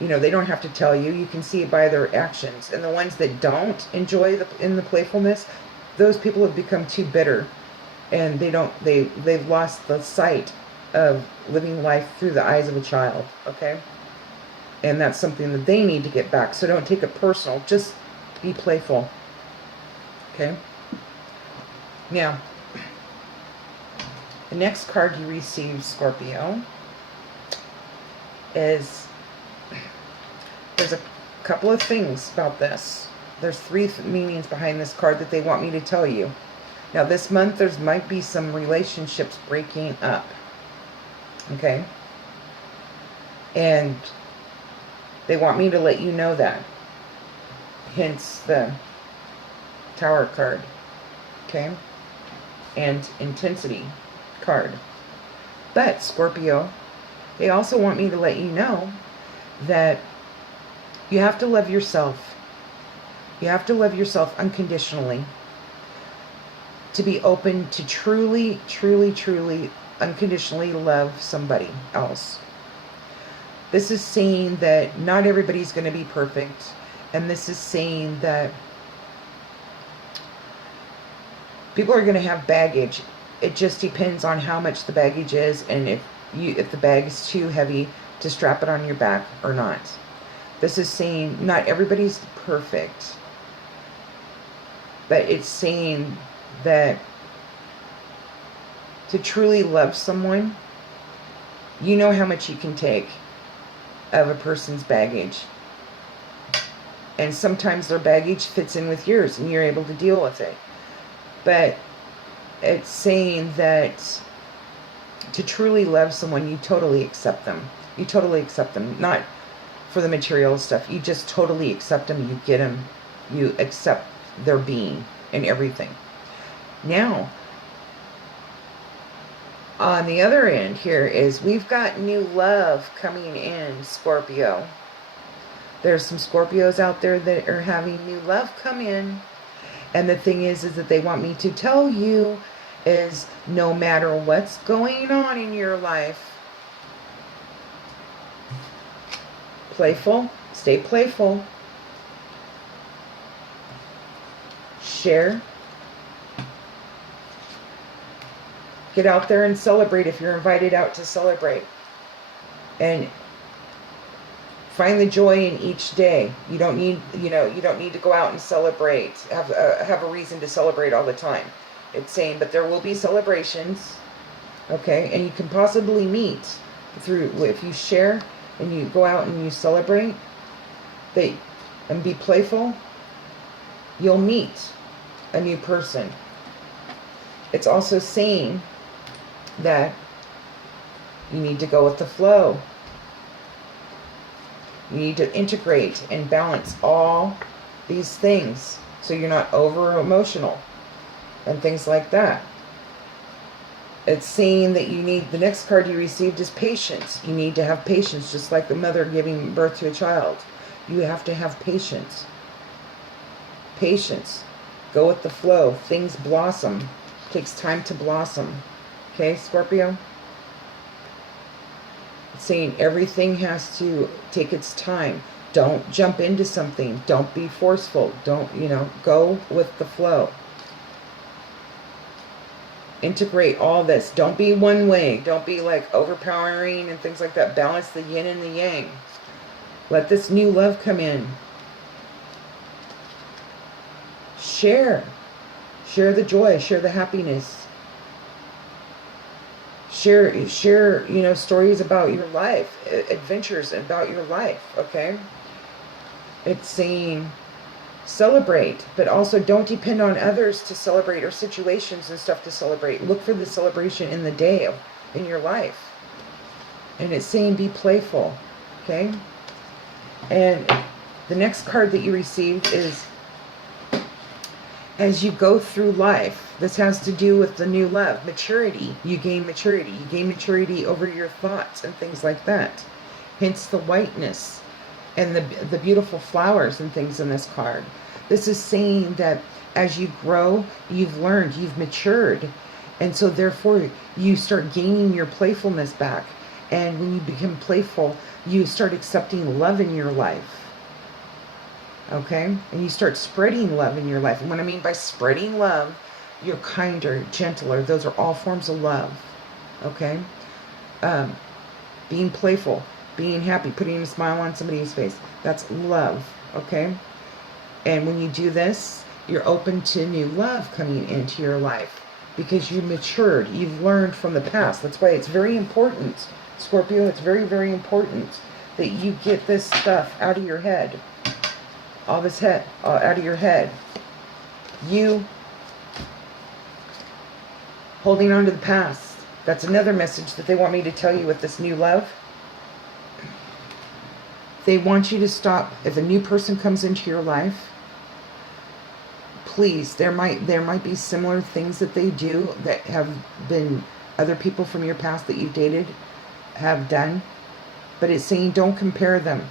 they don't have to tell you. You can see it by their actions. And the ones that don't enjoy in the playfulness, those people have become too bitter, and they've lost the sight of living life through the eyes of a child, okay? And that's something that they need to get back. So don't take it personal. Just be playful, okay? Now, the next card you receive, Scorpio, is, there's a couple of things about this. There's three meanings behind this card that they want me to tell you. Now, this month, there might be some relationships breaking up. Okay? And they want me to let you know that. Hence the Tower card. Okay? And Intensity card. But, Scorpio, they also want me to let you know that you have to love yourself. You have to love yourself unconditionally to be open to truly, truly, truly, unconditionally love somebody else. This is saying that not everybody's going to be perfect. And this is saying that people are going to have baggage. It just depends on how much the baggage is, and if the bag is too heavy to strap it on your back or not. This is saying not everybody's perfect, but it's saying that to truly love someone, you know how much you can take of a person's baggage. And sometimes their baggage fits in with yours and you're able to deal with it. But it's saying that to truly love someone, you totally accept them. You totally accept them. Not for the material stuff. You just totally accept them. You get them. You accept their being and everything. Now, on the other end here is we've got new love coming in, Scorpio. There's some Scorpios out there that are having new love come in. And the thing is that they want me to tell you is no matter what's going on in your life, playful, stay playful, share, get out there and celebrate if you're invited out to celebrate, and find the joy in each day. You don't need, you don't need to go out and celebrate, have a reason to celebrate all the time. It's saying, but there will be celebrations, okay? And you can possibly meet through, if you share and you go out and you celebrate, and be playful, you'll meet a new person. It's also saying that you need to go with the flow. You need to integrate and balance all these things so you're not over emotional and things like that. It's saying that you need, the next card you received is patience. You need to have patience, just like the mother giving birth to a child. You have to have patience. Patience. Go with the flow. Things blossom. It takes time to blossom. Okay, Scorpio? It's saying everything has to take its time. Don't jump into something. Don't be forceful. Don't, go with the flow. Integrate all this. Don't be one way. Don't be like overpowering and things like that. Balance the yin and the yang. Let this new love come in. Share. Share the joy. Share the happiness. Share, stories about your life. Adventures about your life, okay? It's saying celebrate, but also don't depend on others to celebrate or situations and stuff to celebrate. Look for the celebration in the day in your life. And it's saying be playful, okay? And the next card that you received is as you go through life, this has to do with the new love, maturity. You gain maturity. You gain maturity over your thoughts and things like that. Hence the whiteness and the beautiful flowers and things in this card. This is saying that as you grow, you've learned, you've matured. And so therefore, you start gaining your playfulness back. And when you become playful, you start accepting love in your life. Okay? And you start spreading love in your life. And what I mean by spreading love, you're kinder, gentler. Those are all forms of love. Okay? Being playful, being happy, putting a smile on somebody's face. That's love. Okay? And when you do this, you're open to new love coming into your life because you matured. You've learned from the past. That's why it's very important, Scorpio. It's very, very important that you get this stuff out of your head. All this head, out of your head. You holding on to the past. That's another message that they want me to tell you with this new love. They want you to stop. If a new person comes into your life, please, there might be similar things that they do that have been other people from your past that you've dated have done. But it's saying don't compare them.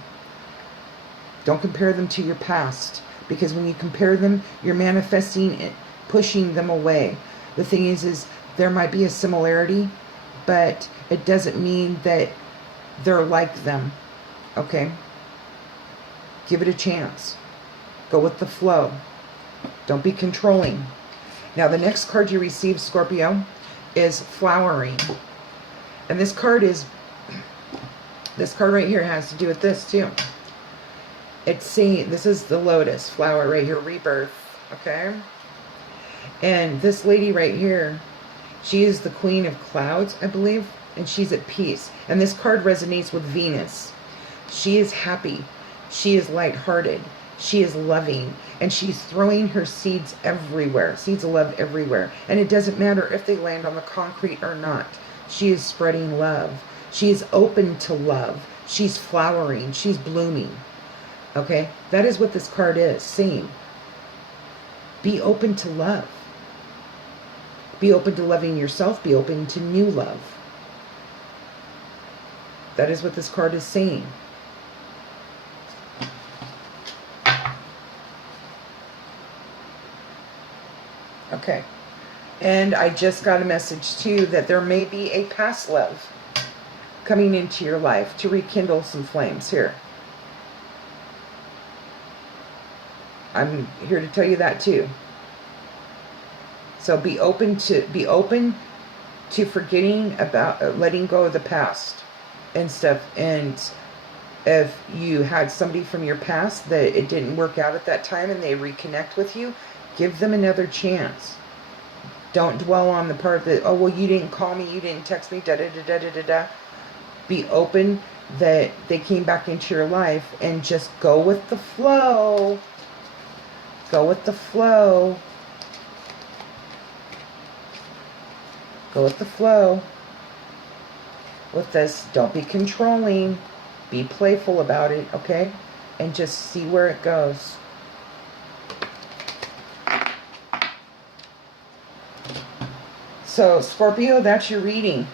Don't compare them to your past. Because when you compare them, you're manifesting it, pushing them away. The thing is there might be a similarity, but it doesn't mean that they're like them. Okay? Give it a chance. Go with the flow. Don't be controlling. Now, the next card you receive, Scorpio, is flowering. And this card right here has to do with this too. It's saying, this is the lotus flower right here, rebirth. Okay? And this lady right here, she is the queen of clouds, I believe. And she's at peace. And this card resonates with Venus. She is happy. She is lighthearted. She is loving. And she's throwing her seeds everywhere. Seeds of love everywhere. And it doesn't matter if they land on the concrete or not. She is spreading love. She is open to love. She's flowering. She's blooming. Okay? That is what this card is saying. Be open to love. Be open to loving yourself. Be open to new love. That is what this card is saying. Okay. And I just got a message too that there may be a past love coming into your life to rekindle some flames here. I'm here to tell you that too. So be open to forgetting about letting go of the past and stuff. And if you had somebody from your past that it didn't work out at that time and they reconnect with you, give them another chance. Don't dwell on the part that, oh, well, you didn't call me, you didn't text me, da-da-da-da-da-da-da. Be open that they came back into your life and just go with the flow. Go with the flow. Go with the flow. With this, don't be controlling. Be playful about it, okay? And just see where it goes. So, Scorpio, that's your reading.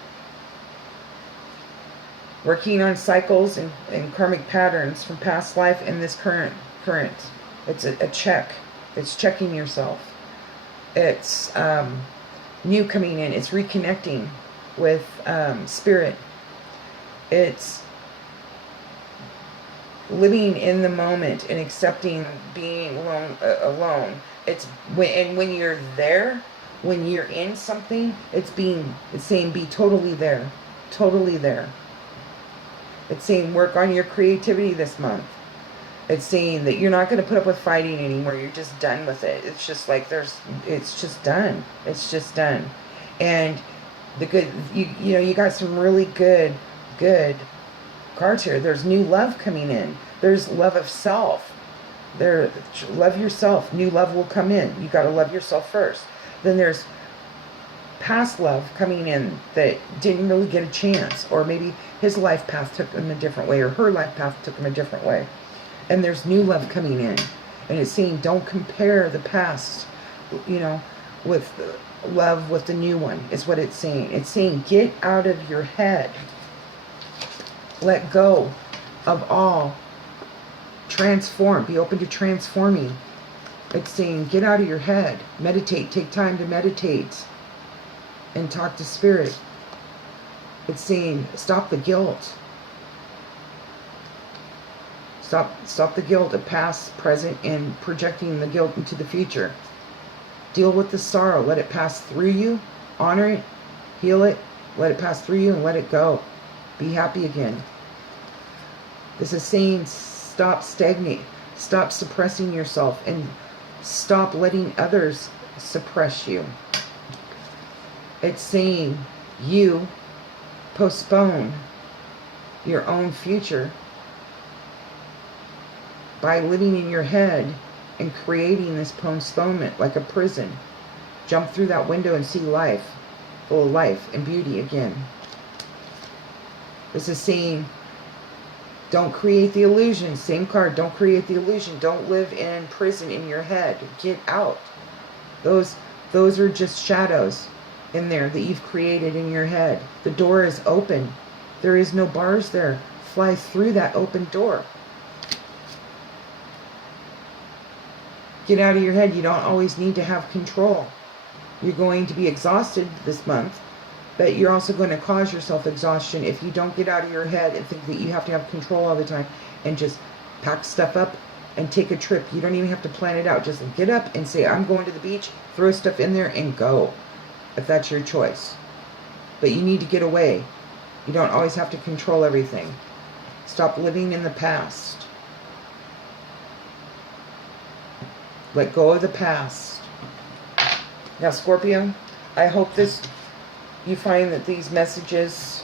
Working on cycles and karmic patterns from past life and this current. It's a check. It's checking yourself. It's new coming in. It's reconnecting with spirit. It's living in the moment and accepting being alone. It's when you're there. When you're in something, it's saying be totally there. Totally there. It's saying work on your creativity this month. It's saying that you're not going to put up with fighting anymore. You're just done with it. It's just like it's just done. It's just done. And the good, you know, you got some really good cards here. There's new love coming in. There's love of self. Love yourself. New love will come in. You got to love yourself first. Then there's past love coming in that didn't really get a chance, or maybe his life path took him a different way, or her life path took him a different way. And there's new love coming in, and it's saying don't compare the past, you know, with love with the new one. Is what it's saying. It's saying get out of your head, let go of all, transform, be open to transforming. It's saying get out of your head, meditate, take time to meditate and talk to spirit. It's saying stop the guilt. Stop the guilt of past, present, and projecting the guilt into the future. Deal with the sorrow. Let it pass through you. Honor it. Heal it. Let it pass through you and let it go. Be happy again. This is saying stop stagnate. Stop suppressing yourself and stop letting others suppress you. It's saying you postpone your own future by living in your head and creating this postponement like a prison. Jump through that window and see life, full of life and beauty again. This is saying, don't create the illusion. Same card, don't create the illusion. Don't live in prison in your head. Get out. Those are just shadows in there that you've created in your head. The door is open. There is no bars there. Fly through that open door. Get out of your head. You don't always need to have control. You're going to be exhausted this month, but you're also going to cause yourself exhaustion if you don't get out of your head and think that you have to have control all the time and just pack stuff up and take a trip. You don't even have to plan it out. Just get up and say, I'm going to the beach, throw stuff in there and go, if that's your choice. But you need to get away. You don't always have to control everything. Stop living in the past. Let go of the past. Now, Scorpio, I hope you find that these messages,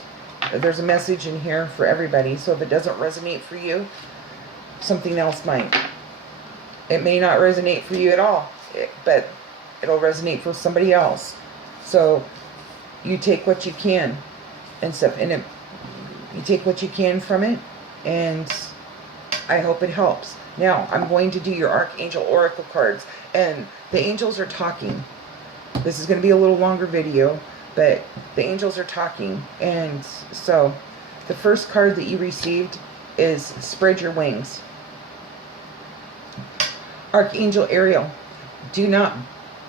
there's a message in here for everybody. So if it doesn't resonate for you, something else might. It may not resonate for you at all, but it'll resonate for somebody else. So you take what you can and stuff, and you take what you can from it, and I hope it helps. Now, I'm going to do your Archangel Oracle cards, and the angels are talking. This is going to be a little longer video, but the angels are talking. And so the first card that you received is Spread Your Wings. Archangel Ariel, do not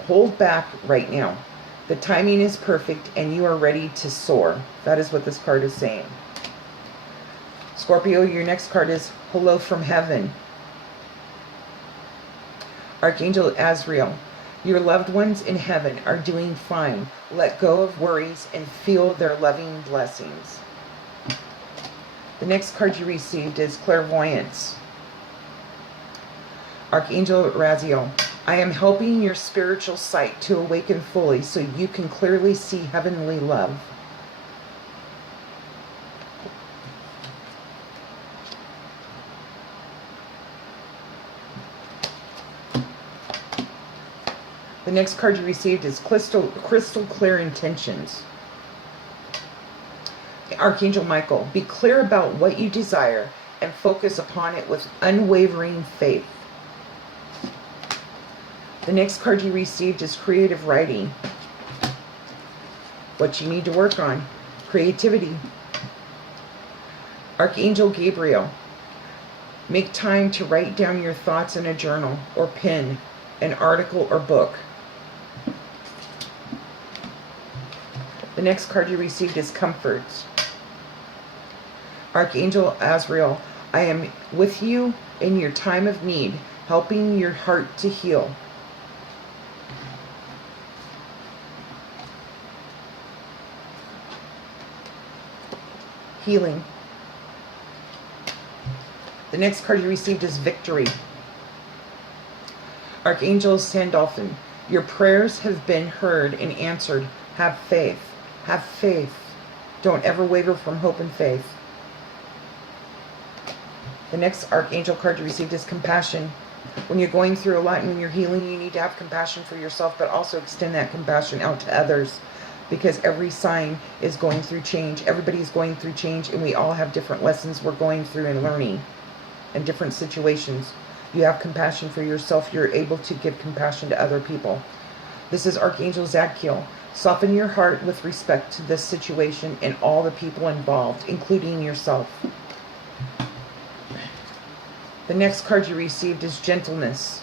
hold back right now. The timing is perfect and you are ready to soar. That is what this card is saying. Scorpio, your next card is Hello from Heaven. Archangel Azrael, your loved ones in heaven are doing fine. Let go of worries and feel their loving blessings. The next card you received is Clairvoyance. Archangel Raziel, I am helping your spiritual sight to awaken fully so you can clearly see heavenly love. The next card you received is Crystal Clear Intentions. Archangel Michael, be clear about what you desire and focus upon it with unwavering faith. The next card you received is Creative Writing. What you need to work on. Creativity. Archangel Gabriel, make time to write down your thoughts in a journal or pen, an article or book. The next card you received is Comfort. Archangel Azrael, I am with you in your time of need, helping your heart to heal. Healing. The next card you received is Victory. Archangel Sandalphon, your prayers have been heard and answered. Have faith. Have faith. Don't ever waver from hope and faith. The next Archangel card you received is Compassion. When you're going through a lot and when you're healing, you need to have compassion for yourself, but also extend that compassion out to others. Because every sign is going through change. Everybody's going through change, and we all have different lessons we're going through and learning in different situations. You have compassion for yourself. You're able to give compassion to other people. This is Archangel Zadkiel. Soften your heart with respect to this situation and all the people involved, including yourself. The next card you received is Gentleness.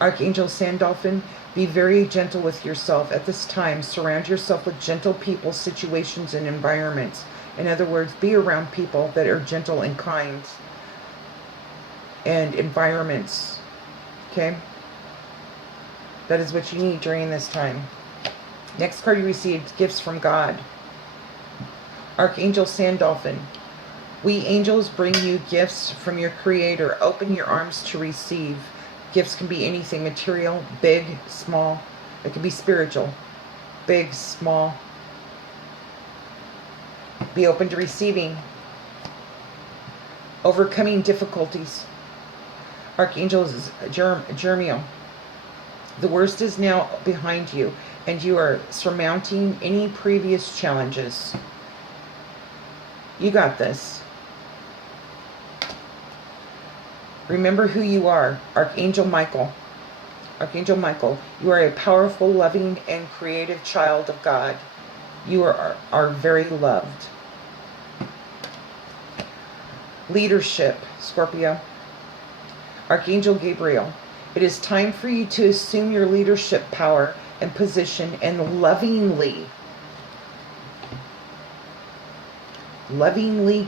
Archangel Sandalphon, be very gentle with yourself at this time. Surround yourself with gentle people, situations, and environments. In other words, be around people that are gentle and kind. and environments. Okay? That is what you need during this time. Next card you received, gifts from God. Archangel Sandolphin. We angels bring you gifts from your Creator. Open your arms to receive. Gifts can be anything, material, big, small. It can be spiritual, big, small. Be open to receiving. Overcoming difficulties. Archangel Jermiel. The worst is now behind you, and you are surmounting any previous challenges. You got this. Remember who you are. Archangel Michael. Archangel Michael, you are a powerful, loving, and creative child of God. You are very loved. Leadership, Scorpio. Archangel Gabriel, it is time for you to assume your leadership power and position and lovingly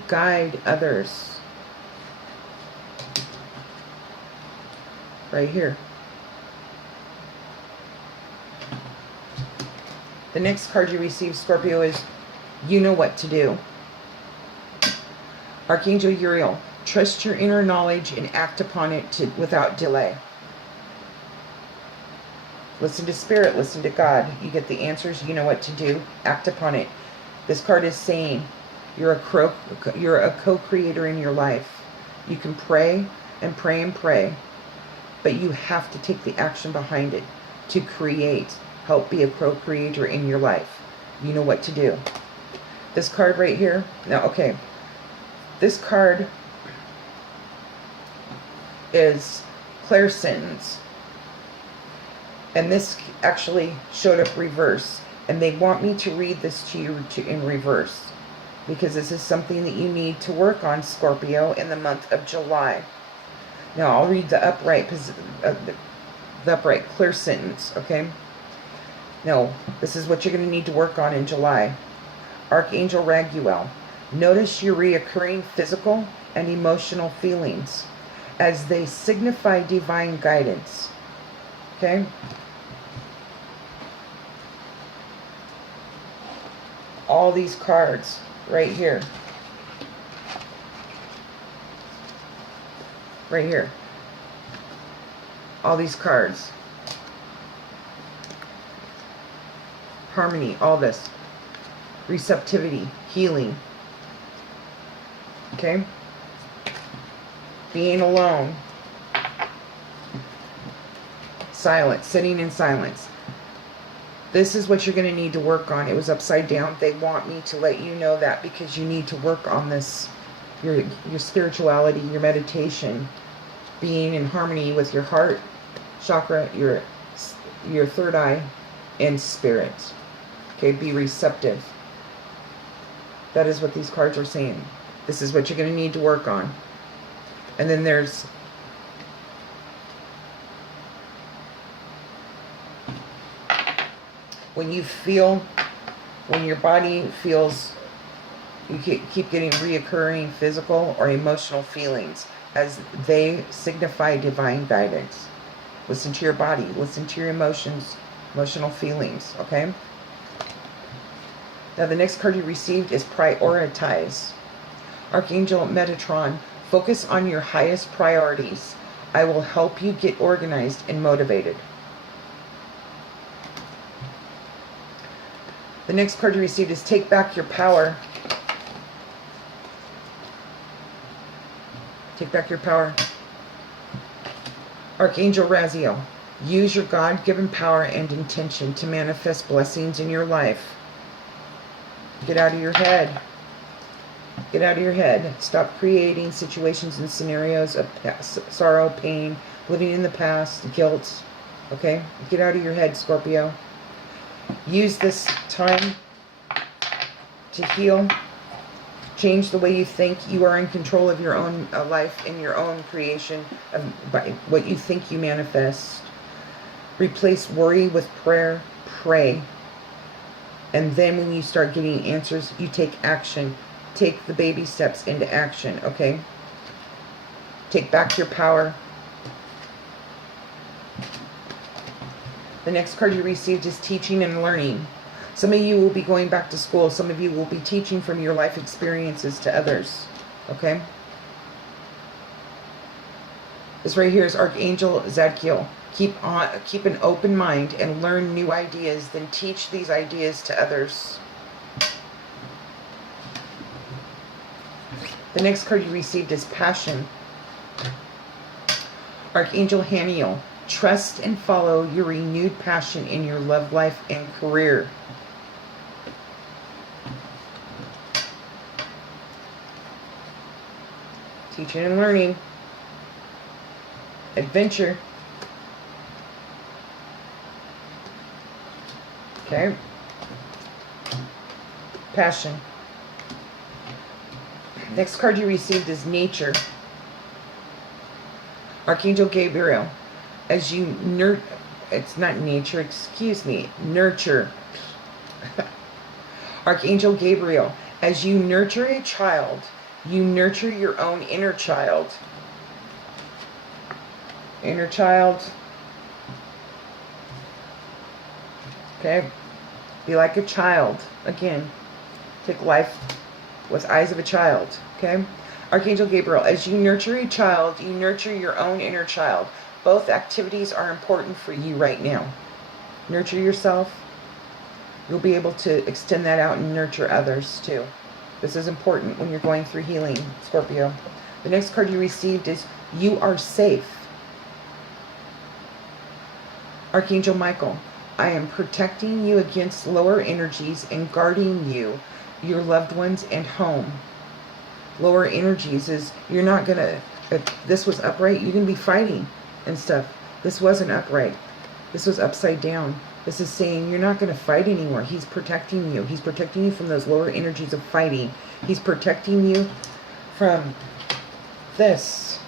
guide others. Right here. The next card you receive, Scorpio, is you know what to do. Archangel Uriel, trust your inner knowledge and act upon it without delay. Listen to Spirit, listen to God. You get the answers, you know what to do, act upon it. This card is saying you're a co-creator in your life. You can pray and pray and pray, but you have to take the action behind it to create. Help be a co-creator in your life. You know what to do. This card right here. Now, okay. This card is Clearsentience. And this actually showed up reverse. And they want me to read this to you in reverse, because this is something that you need to work on, Scorpio, in the month of July. Now, I'll read the upright, Clearsentience, okay? No, this is what you're going to need to work on in July. Archangel Raguel. Notice your reoccurring physical and emotional feelings as they signify divine guidance. Okay? All these cards right here. Right here. All these cards. Harmony, all this. Receptivity, healing. Okay? Being alone. Silence, sitting in silence. This is what you're going to need to work on. It was upside down. They want me to let you know that because you need to work on this. Your spirituality, your meditation. Being in harmony with your heart chakra, your third eye, and spirit. Okay, be receptive. That is what these cards are saying. This is what you're going to need to work on. And then there's when your body feels, you keep getting reoccurring physical or emotional feelings as they signify divine guidance. Listen to your body. Listen to your emotions, emotional feelings, okay? Now the next card you received is prioritize. Archangel Metatron, focus on your highest priorities. I will help you get organized and motivated. The next card you received is take back your power. Take back your power. Archangel Raziel, use your God-given power and intention to manifest blessings in your life. Get out of your head. Get out of your head. Stop creating situations and scenarios of sorrow, pain, living in the past, guilt. Okay? Get out of your head, Scorpio. Use this time to heal. Change the way you think. You are in control of your own life and your own creation by what you think you manifest. Replace worry with prayer. Pray. And then when you start getting answers, you take action. Take the baby steps into action, okay? Take back your power. The next card you received is teaching and learning. Some of you will be going back to school. Some of you will be teaching from your life experiences to others. Okay? This right here is Archangel Zadkiel. Keep an open mind and learn new ideas, then teach these ideas to others. The next card you received is Passion. Archangel Haniel. Trust and follow your renewed passion in your love life and career. Teaching and learning. Adventure. Okay. Passion. Next card you received is Nature. Archangel Gabriel. As you it's not nature, excuse me, nurture. Archangel Gabriel. As you nurture a child, you nurture your own inner child. Inner child. Okay. Be like a child. Again, take life with eyes of a child. Okay. Archangel Gabriel. As you nurture a child, you nurture your own inner child. Both activities are important for you right now. Nurture yourself. You'll be able to extend that out and nurture others too. This is important when you're going through healing, Scorpio. The next card you received is You Are Safe. Archangel Michael. I am protecting you against lower energies and guarding you, your loved ones, and home. Lower energies is you're not going to, if this was upright, you're going to be fighting and stuff. This wasn't upright. This was upside down. This is saying you're not going to fight anymore. He's protecting you. He's protecting you from those lower energies of fighting. He's protecting you from this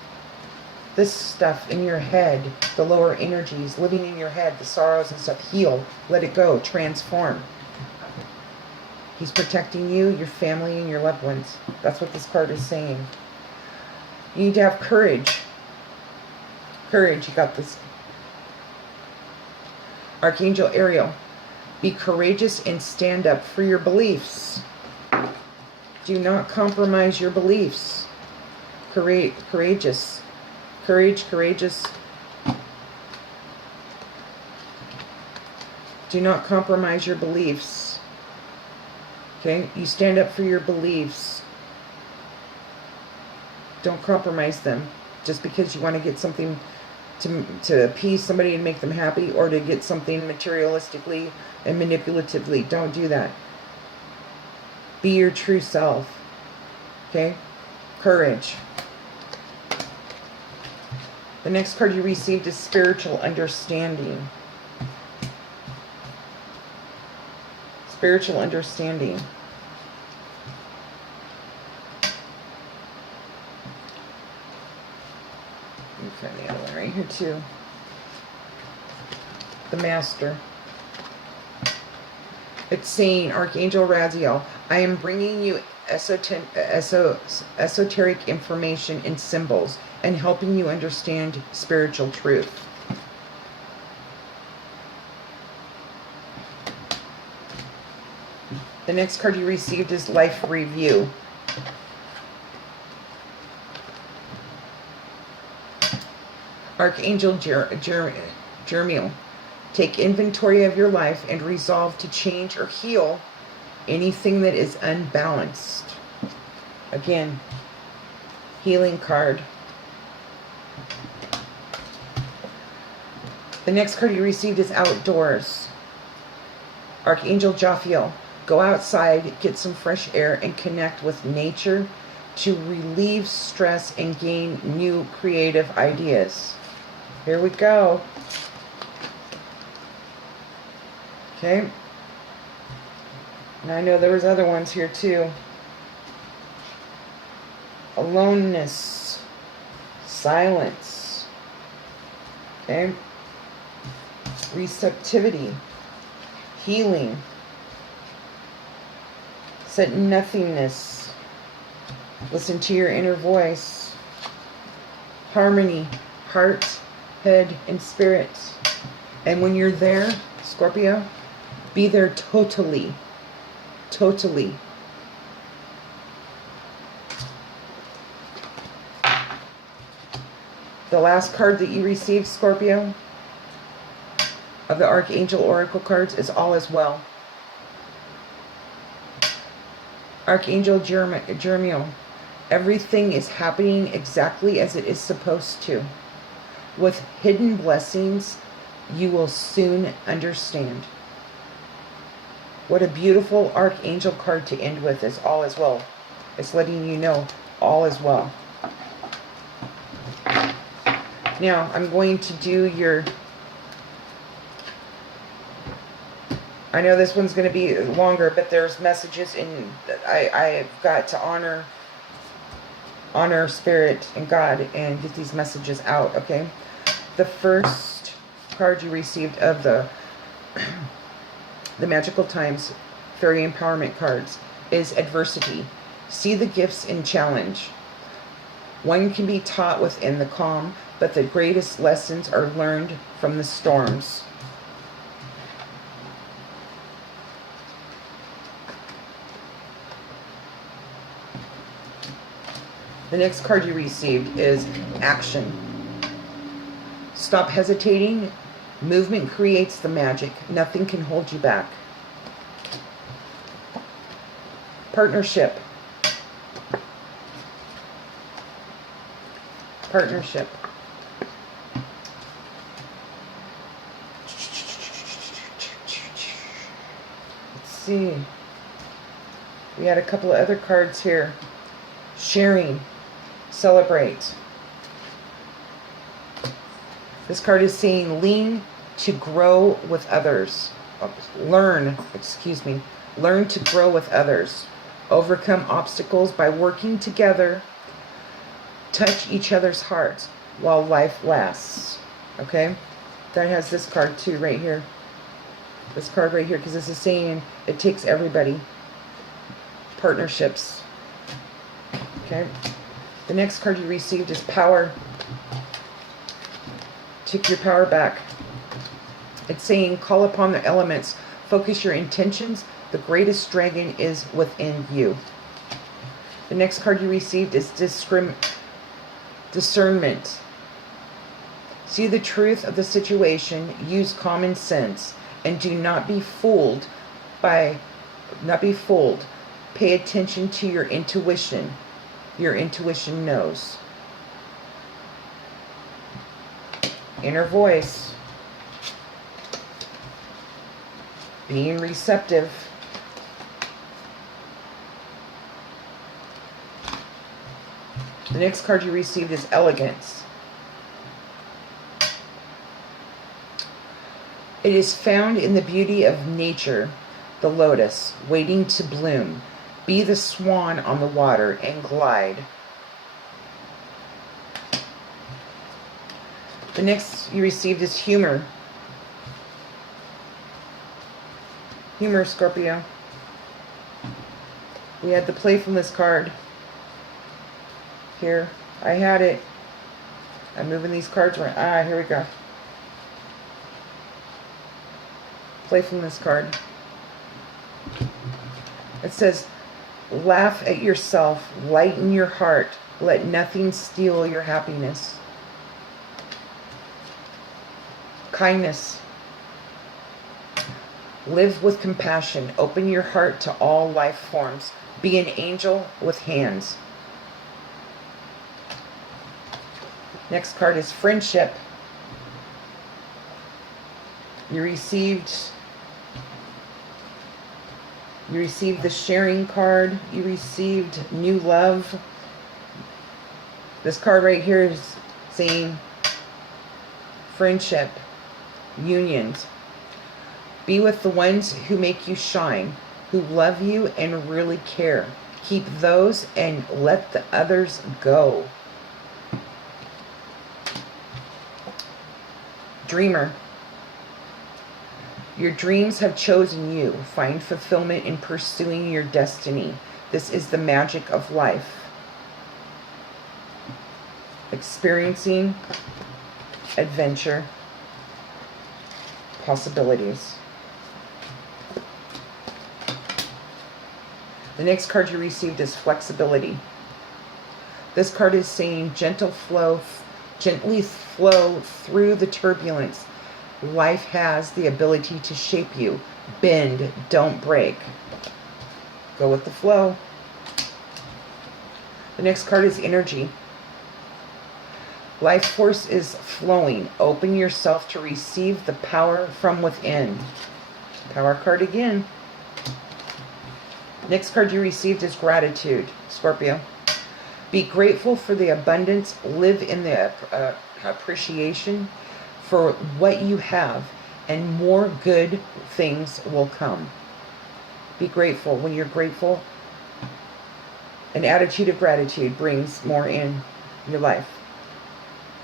stuff in your head, the lower energies living in your head, the sorrows and stuff. Heal. Let it go. Transform. He's protecting you, your family, and your loved ones. That's what this card is saying. You need to have courage. Courage, you got this. Archangel Ariel. Be courageous and stand up for your beliefs. Do not compromise your beliefs. Courageous. Courage, courageous. Do not compromise your beliefs. Okay? You stand up for your beliefs. Don't compromise them. Just because you want to get something to appease somebody and make them happy, or to get something materialistically and manipulatively. Don't do that. Be your true self. Okay? Courage. The next card you received is Spiritual Understanding. Spiritual Understanding. Let me find the other one right here too. The Master. It's saying, Archangel Raziel, I am bringing you esoteric information and symbols and helping you understand spiritual truth. The next card you received is Life Review. Archangel Jermiel, take inventory of your life and resolve to change or heal anything that is unbalanced. Again, healing card. The next card you received is Outdoors. Archangel Jophiel, go outside, get some fresh air, and connect with nature to relieve stress and gain new creative ideas. Here we go. Okay. And I know there was other ones here too. Aloneness. Silence. Okay. Receptivity. Healing. Set nothingness. Listen to your inner voice. harmony, heart, head, and spirit. And when you're there, Scorpio, be there totally. Totally. The last card that you received, Scorpio, of the Archangel Oracle cards is all is well. Archangel Jeremiel, everything is happening exactly as it is supposed to. With hidden blessings, you will soon understand. What a beautiful Archangel card to end with is all is well. It's letting you know all is well. Now, I'm going to do your... I know this one's going to be longer, but there's messages in... I've got to honor Spirit and God and get these messages out, okay? The first card you received of the Magical Times Fairy Empowerment cards is Adversity. See the gifts in challenge. One can be taught within the calm, but the greatest lessons are learned from the storms. The next card you received is Action. Stop hesitating. Movement creates the magic. Nothing can hold you back. Partnership. Partnership. Let's see. We had a couple of other cards here. Sharing. Celebrate. This card is saying lean to grow with others. Learn to grow with others. Overcome obstacles by working together. Touch each other's hearts while life lasts. Okay? That has this card too right here. This card right here, because this is saying it takes everybody. Partnerships. Okay? The next card you received is Power. Take your power back. It's saying call upon the elements. Focus your intentions. The greatest dragon is within you. The next card you received is Discernment. See the truth of the situation. Use common sense. And do not be fooled Pay attention to your intuition. Your intuition knows. Inner voice. Being receptive. The next card you received is Elegance. It is found in the beauty of nature, the lotus, waiting to bloom. Be the swan on the water and glide. The next you received is Humor. Humor, Scorpio. We had the Playfulness card. Here. I had it. I'm moving these cards around. Here we go. Playfulness card. It says, laugh at yourself, lighten your heart, let nothing steal your happiness. Kindness. Live with compassion, open your heart to all life forms. Be an angel with hands. Next card is Friendship. You received the Sharing card. You received New Love. This card right here is saying friendship, unions. Be with the ones who make you shine, who love you and really care. Keep those and let the others go. Dreamer. Your dreams have chosen you. Find fulfillment in pursuing your destiny. This is the magic of life. experiencing adventure, possibilities. The next card you received is flexibility. This card is saying gently flow through the turbulence. Life has the ability to shape you. Bend, don't break. Go with the flow. The next card is energy. Life force is flowing. Open yourself to receive the power from within. Power card again. Next card you received is gratitude, Scorpio. Be grateful for the abundance. Live in the appreciation for what you have, and more good things will come. Be grateful. When you're grateful, an attitude of gratitude brings more in your life.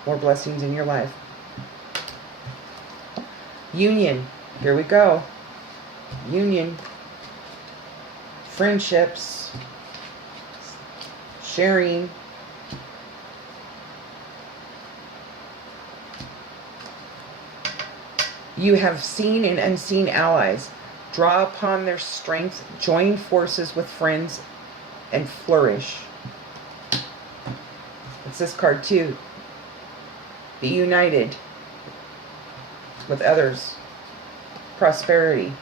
More blessings in your life. Union. Here we go. Union. Friendships. Sharing. You have seen and unseen allies. Draw upon their strength. Join forces with friends and flourish. It's this card too. Be united with others. Prosperity.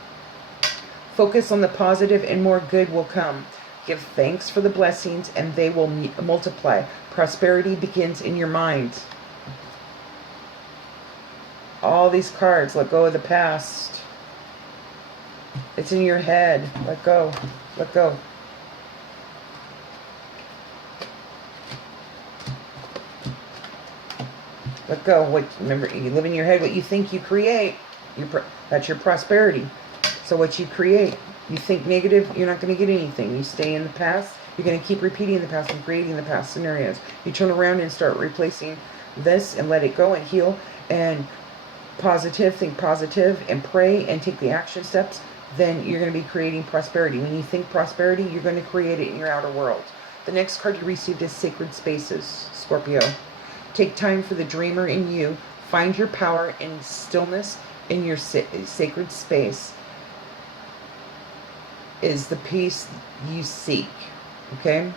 Focus on the positive and more good will come. Give thanks for the blessings and they will multiply. Prosperity begins in your mind. All these cards, let go of the past. It's in your head. Let go. Let go. Let go. Remember, you live in your head. What you think, you create. That's your prosperity. So what you create, you think negative, you're not going to get anything. You stay in the past. You're going to keep repeating the past and creating the past scenarios. You turn around and start replacing this and let it go and heal and positive, think positive and pray and take the action steps. Then you're going to be creating prosperity. When you think prosperity, you're going to create it in your outer world. The next card you received is Sacred Spaces, Scorpio. Take time for the dreamer in you. Find your power in stillness in your sacred space is the peace you seek. Okay?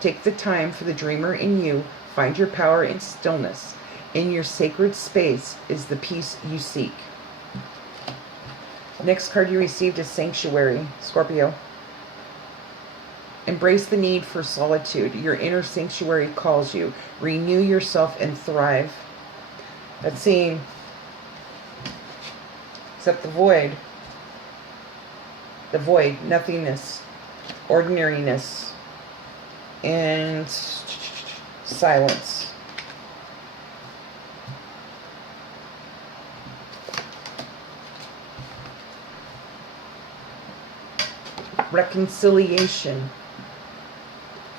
Take the time for the dreamer in you. Find your power in stillness. In your sacred space is the peace you seek. Next card you received is Sanctuary, Scorpio. Embrace the need for solitude. Your inner sanctuary calls you. Renew yourself and thrive. That's seeing, except the void, nothingness, ordinariness, and silence. Reconciliation.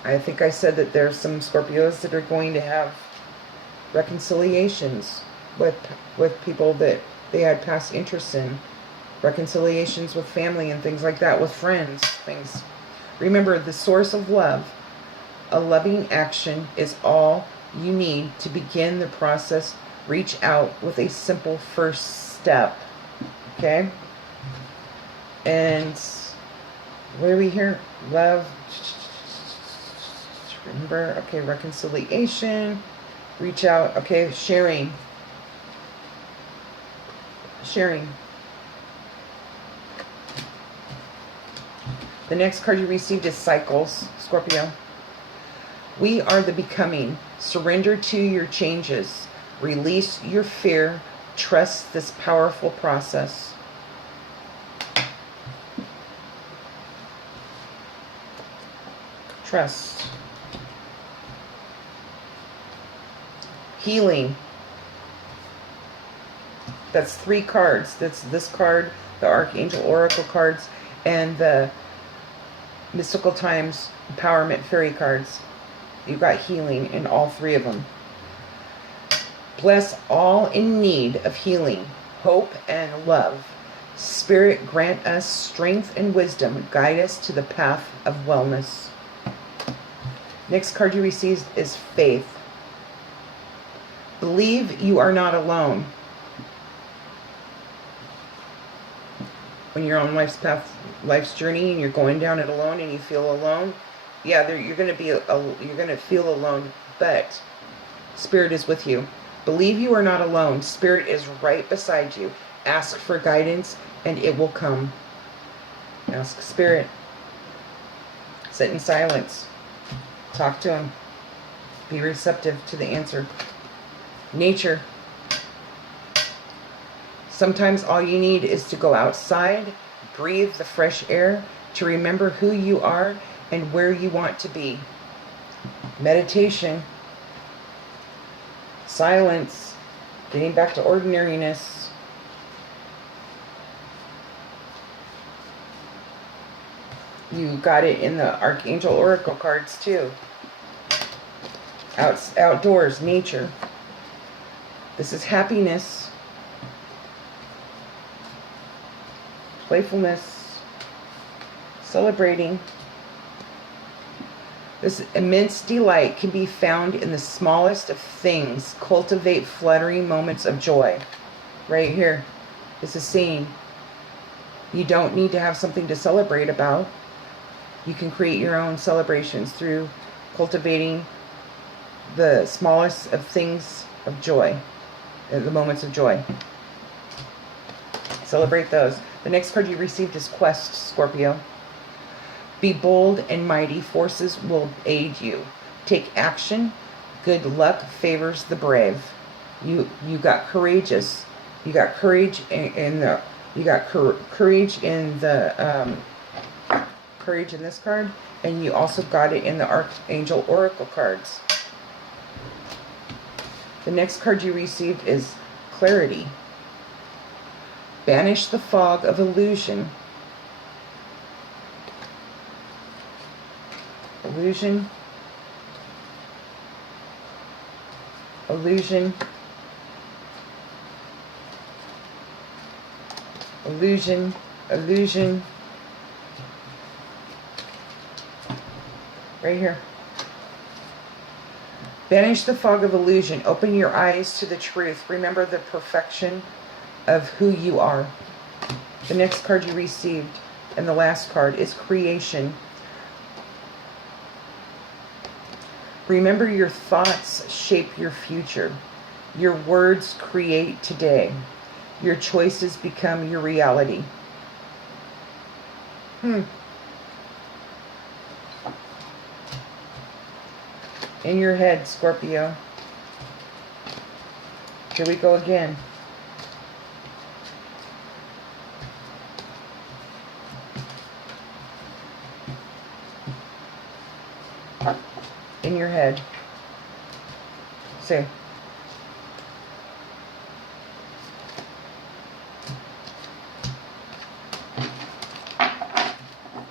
I think I said that there's some Scorpios that are going to have reconciliations with people that they had past interests in. Reconciliations with family and things like that, with friends, things. Remember, the source of love, a loving action, is all you need to begin the process. Reach out with a simple first step. Okay? And what are we here? Love. Remember, okay, reconciliation. Reach out. Okay, sharing. Sharing. The next card you received is Cycles, Scorpio. We are the becoming. Surrender to your changes. Release your fear. Trust this powerful process. Trust. Healing. That's 3 cards. That's this card, the Archangel Oracle cards, and the Mystical Times Empowerment Fairy cards. You've got healing in all 3 of them. Bless all in need of healing, hope, and love. Spirit, grant us strength and wisdom. Guide us to the path of wellness. Next card you received is Faith. Believe you are not alone. When you're on life's path, life's journey, and you're going down it alone, and you feel alone, yeah, you're going to feel alone, but Spirit is with you. Believe you are not alone. Spirit is right beside you. Ask for guidance, and it will come. Ask Spirit. Sit in silence. Talk to him. Be receptive to the answer. Nature. Sometimes all you need is to go outside, breathe the fresh air, to remember who you are and where you want to be. Meditation. Silence. Getting back to ordinariness. You got it in the Archangel Oracle cards too. Outdoors, nature. This is happiness. Playfulness. Celebrating. This immense delight can be found in the smallest of things. Cultivate fluttering moments of joy. Right here. This is saying you don't need to have something to celebrate about. You can create your own celebrations through cultivating the smallest of things of joy, the moments of joy. Celebrate those. The next card you received is Quest, Scorpio. Be bold and mighty. Forces will aid you. Take action. Good luck favors the brave. You got courageous. You got courage in the. You got courage in the. Courage in this card, and you also got it in the Archangel Oracle cards. The next card you received is Clarity. Banish the fog of illusion. Illusion. Illusion. Illusion. Illusion. Right here. Banish the fog of illusion. Open your eyes to the truth. Remember the perfection of who you are. The next card you received, and the last card, is Creation. Remember your thoughts shape your future. Your words create today. Your choices become your reality. In your head, Scorpio. Here we go again. In your head. Say.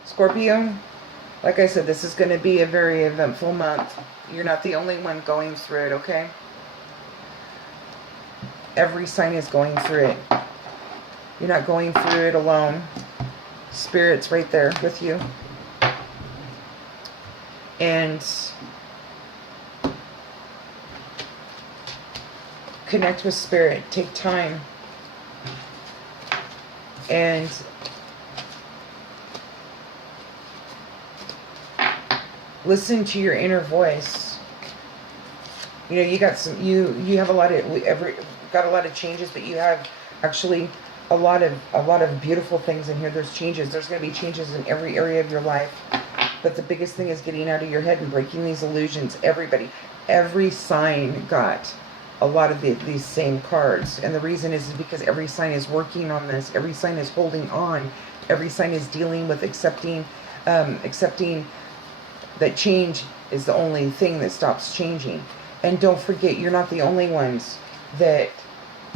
Scorpio, like I said, this is going to be a very eventful month. You're not the only one going through it, okay? Every sign is going through it. You're not going through it alone. Spirit's right there with you. And connect with Spirit. Take time. And listen to your inner voice. You know, you got some, you have a lot of, got a lot of changes, but you have actually a lot of beautiful things in here. There's changes. There's going to be changes in every area of your life. But the biggest thing is getting out of your head and breaking these illusions. Every sign got a lot of these same cards. And the reason is because every sign is working on this. Every sign is holding on. Every sign is dealing with accepting that change is the only thing that stops changing. And don't forget, you're not the only ones that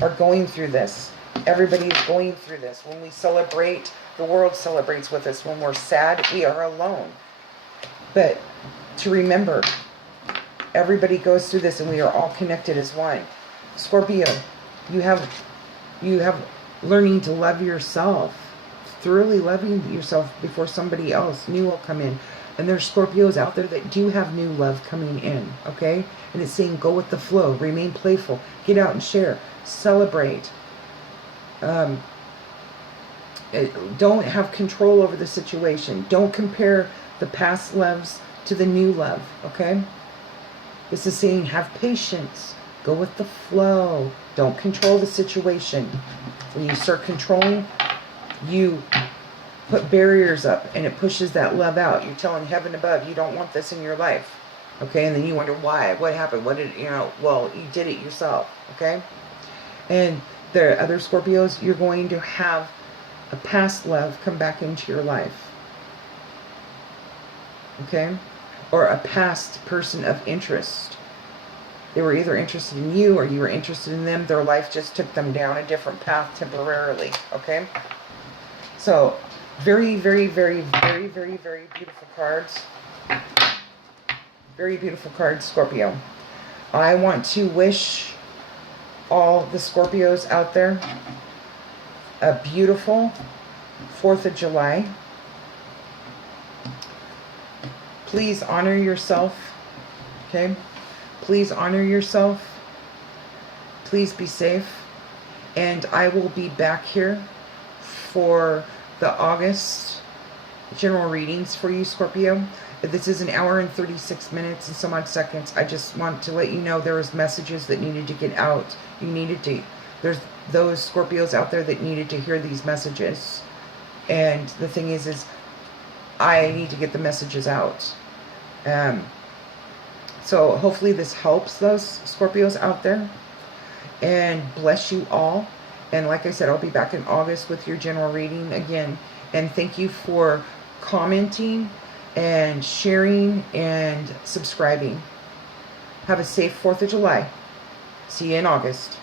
are going through this. Everybody is going through this. When we celebrate, the world celebrates with us. When we're sad, we are alone. But to remember, everybody goes through this, and we are all connected as one. Scorpio, you have learning to love yourself, thoroughly loving yourself before somebody else new will come in. And there's Scorpios out there that do have new love coming in, okay? And it's saying go with the flow, remain playful, get out and share, celebrate. Don't have control over the situation. Don't compare the past loves to the new love, okay? This is saying have patience, go with the flow, don't control the situation. When you start controlling, you put barriers up and it pushes that love out. You're telling heaven above you don't want this in your life, okay? And then you wonder why, what happened, what did, you know, well, you did it yourself, okay? And the other Scorpios, you're going to have a past love come back into your life, okay? Or a past person of interest. They were either interested in you or you were interested in them. Their life just took them down a different path temporarily, okay? So, very, very, very, very, very, very beautiful cards. Very beautiful cards, Scorpio. I want to wish all the Scorpios out there a beautiful 4th of July. Please honor yourself, okay? Please honor yourself. Please be safe. And I will be back here for the August general readings for you, Scorpio. This is an hour and 36 minutes and some odd seconds. I just want to let you know there was messages that needed to get out. You needed to, there's those Scorpios out there that needed to hear these messages. And the thing is I need to get the messages out. So hopefully this helps those Scorpios out there. And bless you all. And like I said, I'll be back in August with your general reading again. And thank you for commenting and sharing and subscribing. Have a safe 4th of July. See you in August.